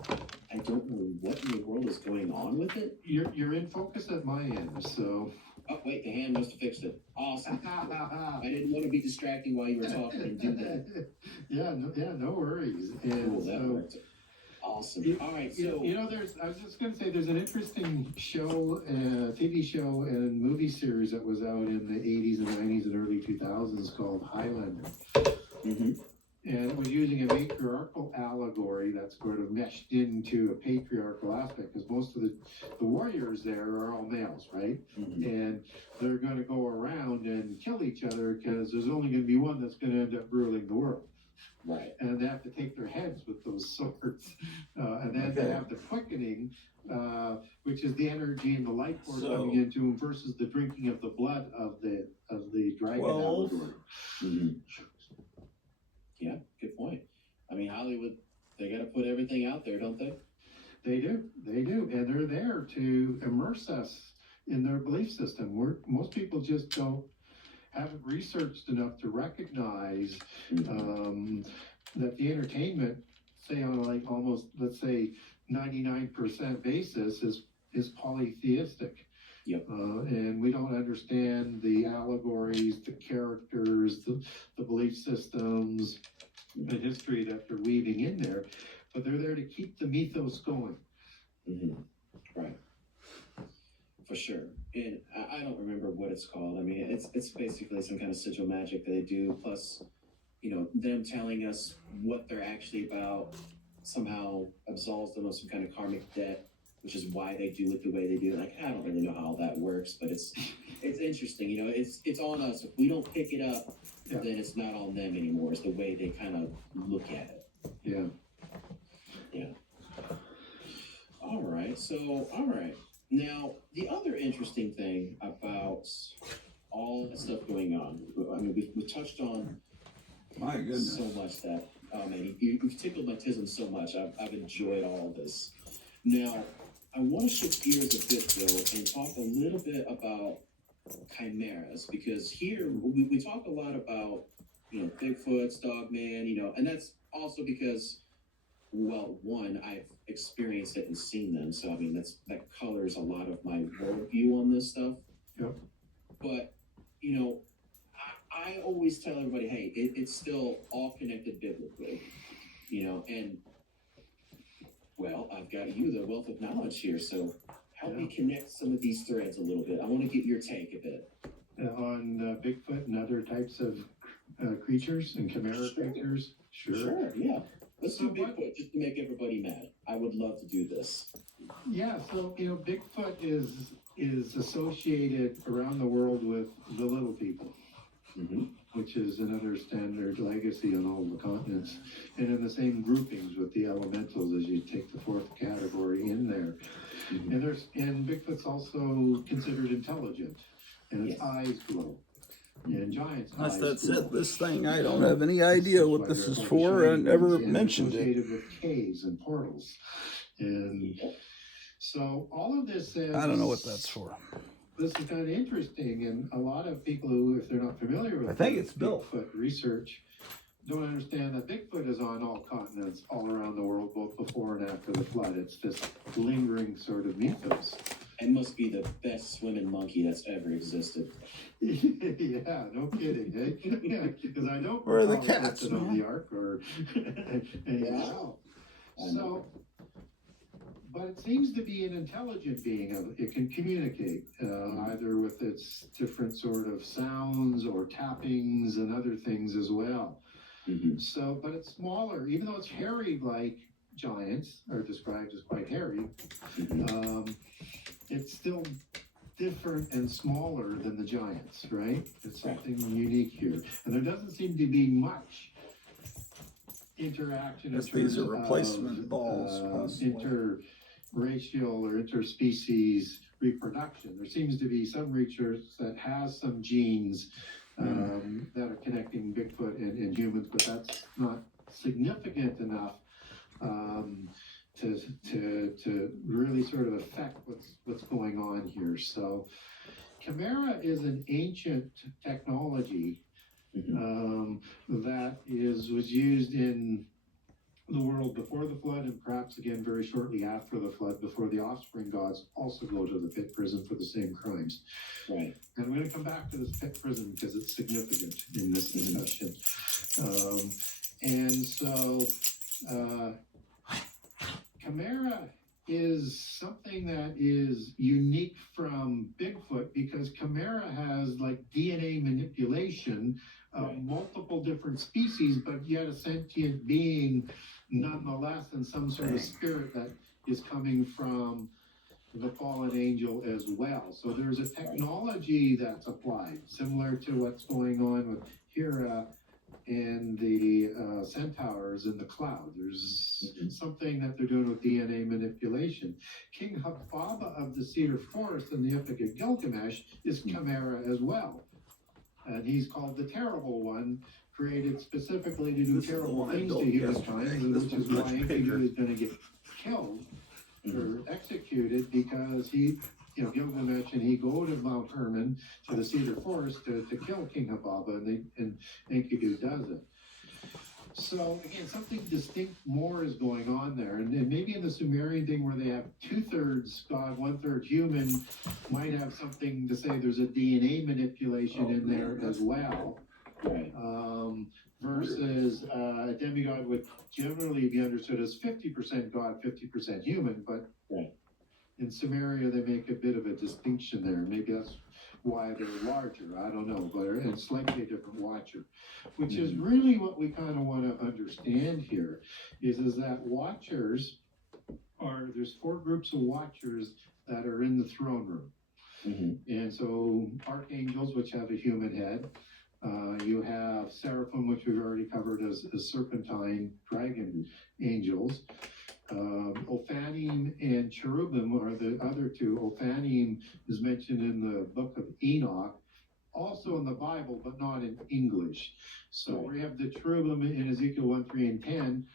I don't know what in the world is going on with it. You're in focus at my end, so. Oh, wait, the hand must have fixed it. Awesome. I didn't want to be distracting while you were talking and do that. No worries. And Cool, that worked. Awesome. All right, so. I was just going to say, there's an interesting show, TV show and movie series that was out in the 80s and 90s and early 2000s called Highlander. Mm-hmm. And it was using a matriarchal allegory that's sort of meshed into a patriarchal aspect, because most of the warriors there are all males, right? Mm-hmm. And they're going to go around and kill each other because there's only going to be one that's going to end up ruling the world. Right. And they have to take their heads with those swords. And then they have the quickening, which is the energy and the life force coming into them versus the drinking of the blood of the dragon allegory. Mm-hmm. Yeah, good point. I mean, Hollywood, they got to put everything out there, don't they? They do. And they're there to immerse us in their belief system. Most people just haven't researched enough to recognize that the entertainment, say on like almost, let's say 99% basis is polytheistic. Yep. And we don't understand the allegories, the characters, the belief systems, the history that they're weaving in there, but they're there to keep the mythos going. Mm-hmm. Right. For sure. And I don't remember what it's called. I mean, it's basically some kind of sigil magic that they do, plus, them telling us what they're actually about somehow absolves them of some kind of karmic debt, which is why they do it the way they do. Like, I don't really know how that works, but it's interesting. It's on us. If we don't pick it up, then it's not on them anymore. It's the way they kind of look at it. Yeah. All right. Now, the other interesting thing about all that stuff going on, I mean, we touched on My goodness. so much that, man, you've tickled my tism so much. I've enjoyed all of this. Now, I want to shift gears a bit, though, and talk a little bit about chimeras, because here we talk a lot about, Bigfoot, Dogman, and that's also because, well, one, I've experienced it and seen them, so I mean that colors a lot of my worldview on this stuff. Yep. But I always tell everybody, hey, it's still all connected biblically, and well, I've got you, the wealth of knowledge here, so help me connect some of these threads a little bit. I want to get your take a bit On Bigfoot and other types of creatures and chimera creatures. Sure, yeah. Let's do Bigfoot just to make everybody mad. I would love to do this. Yeah, so Bigfoot is associated around the world with the little people, which is another standard legacy on all the continents, and in the same groupings with the elementals as you take the fourth category in there. And Bigfoot's also considered intelligent, and its eyes glow. And giants' eyes That's glow. it. This thing, I don't have any idea what this is for. I never mentioned it. Associated with caves and portals. And so all of this says, I don't know what that's for. this is kind of interesting, and a lot of people who, if they're not familiar with I think it's built. Bigfoot research, don't understand that Bigfoot is on all continents, all around the world, both before and after the flood. It's this lingering sort of mythos. I must be the best swimming monkey that's ever existed. Yeah, no kidding, eh? Yeah, because I don't Where are the recall it cats, listed on man? the ark or anything Yeah. else. I know. So, but it seems to be an intelligent being. It can communicate either with its different sort of sounds or tappings and other things as well. Mm-hmm. So, but it's smaller, even though it's hairy like giants are described as quite hairy. It's still different and smaller than the giants, right? It's something unique here, and there doesn't seem to be much interaction. Yes, these are replacement balls, possibly. Interracial or interspecies reproduction. There seems to be some research that has some genes that are connecting Bigfoot and humans, but that's not significant enough to really sort of affect what's going on here. So Chimera is an ancient technology that was used in the world before the flood, and perhaps again very shortly after the flood, before the offspring gods also go to the pit prison for the same crimes. Right. And I'm going to come back to this pit prison because it's significant in this discussion. And so Chimera is something that is unique from Bigfoot because Chimera has like DNA manipulation of multiple different species, but yet a sentient being nonetheless, and some sort of spirit that is coming from the fallen angel as well. So there's a technology that's applied, similar to what's going on with Hera and the centaurs in the cloud. There's something that they're doing with DNA manipulation. King Hubbaba of the Cedar Forest in the Epic of Gilgamesh is Chimera as well. And he's called the Terrible One, created specifically to do This is the terrible one I things built to humankind, yesterday. This which one's is why much bigger. Enkidu is going to get killed or executed because Gilgamesh and he go to Mount Hermon to the Cedar Forest to kill King Hubbaba, and Enkidu does it. So again, something distinct more is going on there, and maybe in the Sumerian thing where they have 2/3 God, 1/3 human, might have something to say. There's a DNA manipulation in there as well. Right. Versus a demigod would generally be understood as 50% God, 50% human, but in Sumeria they make a bit of a distinction there. Maybe that's why they're larger. I don't know, but and slightly different watcher, which is really what we kind of want to understand here. Is that watchers there's 4 groups of watchers that are in the throne room, and so archangels, which have a human head. You have seraphim, which we've already covered as serpentine dragon angels. Ophanim and cherubim are the other 2. Ophanim is mentioned in the book of Enoch, also in the Bible, but not in English. So we have the cherubim in Ezekiel 1, 3, and 10.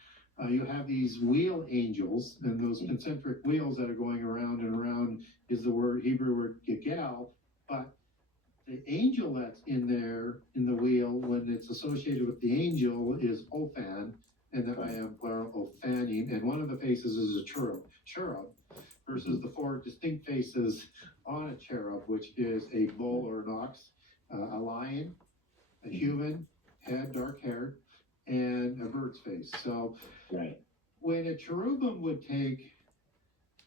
You have these wheel angels, and those concentric wheels that are going around and around is the Hebrew word gigel, but the angel that's in there in the wheel, when it's associated with the angel, is Ophan, and then I am plural Ophanim, and one of the faces is a cherub, versus the 4 distinct faces on a cherub, which is a bull or an ox, a lion, a human head, dark hair, and a bird's face. So when a cherubim would take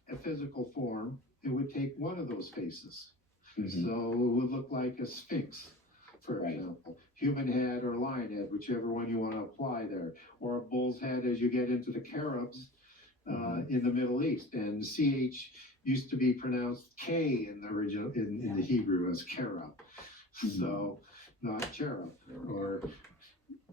a physical form, it would take one of those faces. So it would look like a sphinx, for example. Human head or lion head, whichever one you want to apply there. Or a bull's head as you get into the cherubs in the Middle East. And CH used to be pronounced K in the original in the Hebrew as cherub. So not cherub. Or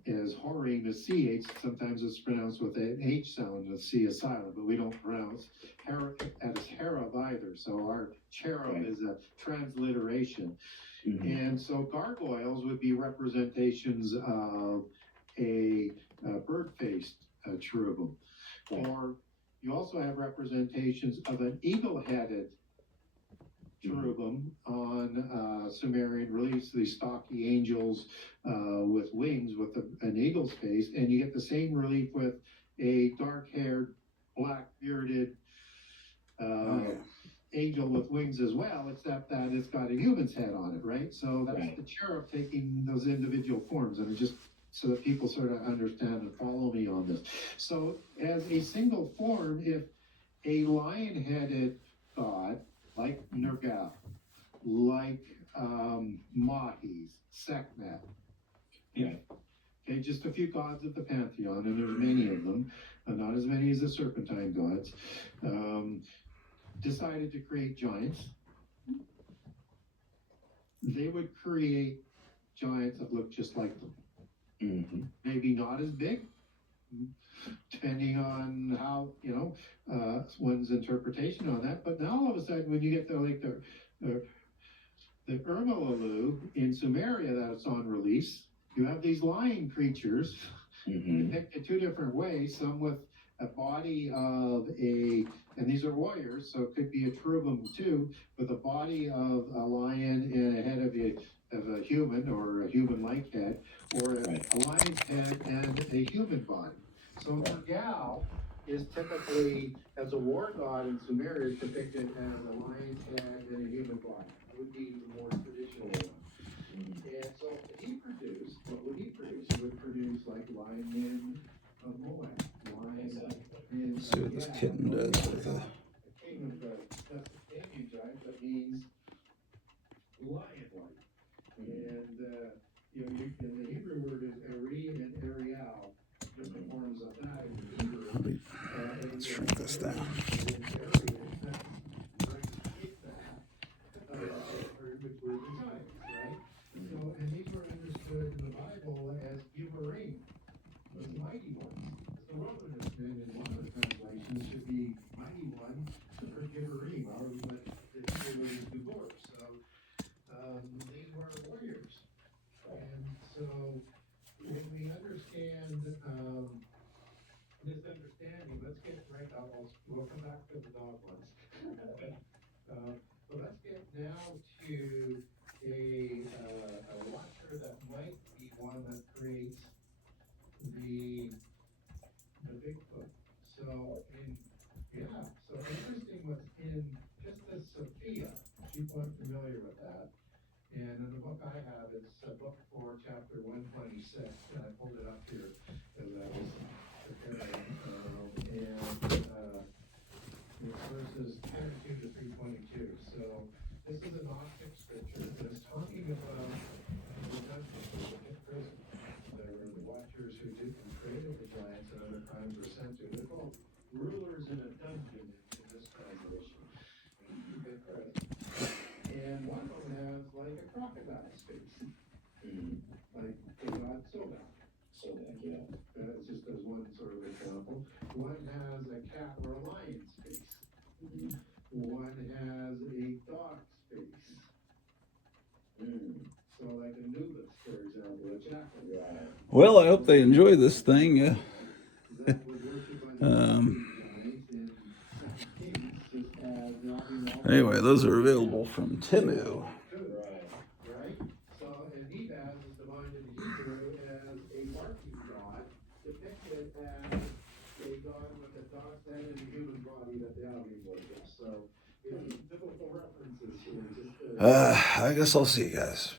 as Horim is CH, sometimes it's pronounced with an H sound, the C is silent, but we don't pronounce as Herab either. So our cherub is a transliteration. And so gargoyles would be representations of a bird-faced cherubim. Or you also have representations of an eagle-headed cherubim on Sumerian reliefs, these stocky angels with wings with an eagle's face, and you get the same relief with a dark-haired, black-bearded angel with wings as well, except that it's got a human's head on it, right? So that's Right. the cherub taking those individual forms, and just so that people sort of understand and follow me on this. So as a single form, if a lion-headed god like Nergal, like Mahis, Sekhmet, Yeah. okay, just a few gods of the pantheon, and there's many of them, not as many as the serpentine gods, decided to create giants. They would create giants that look just like them. Mm-hmm. Maybe not as big, depending on how, one's interpretation on that. But now all of a sudden, when you get to like the Urmalalu in Sumeria that's on release, you have these lion creatures Mm-hmm. depicted two different ways, some with a body of and these are warriors, so it could be a cherubim too, with a body of a lion and a head of a human or a human-like head, or a lion's head and a human body. So Nergal is typically, as a war god in Sumeria, is depicted as a lion's head and a human body. That would be the more traditional one. And so he produced, what would he produce? He would produce like lion men of Moab, lion men. Let's see what this kitten does with a. King of that's the Canadian giant, that means lion-like. And in the Hebrew word is Eri and Ariel, different forms of that in Hebrew. Let's shrink this down. Which were the giants, right? So, and these were understood in the Bible as Giborim, the mighty ones. So wilderness men in one of the translations should be mighty one or Giborim, or what they were Gibor. So these were warriors. And so when we understand this understanding, let's get right out. We'll come back to the dog ones. But let's get now to a watcher that might be one that creates the Bigfoot. So interesting what's in just the Sophia. People aren't familiar with that. And in the book I have, it's book 4, chapter 126, and I pulled it up here as I was preparing. It's verses 22 to 322. So this is a Gnostic scripture, and it's talking about the dungeons in prison. There were the watchers who created the giants and other crimes were sent to. They're called rulers in a dungeon in this translation. And one of them has like a crocodile's face, like the god Sodak. Sodak, yeah. It's just as one sort of example. One has a cat or a lion's face. One has a dog's face. So like Anubis, for example, a jackal. Right. Well, I hope they enjoy this thing. Anyway, those are available from Timu. Right? So, and Nebaz is defined in Hebrew as a barking god, depicted as a god with a dog's head and a human body that the Alvin worships. So, biblical references here. I guess I'll see you guys.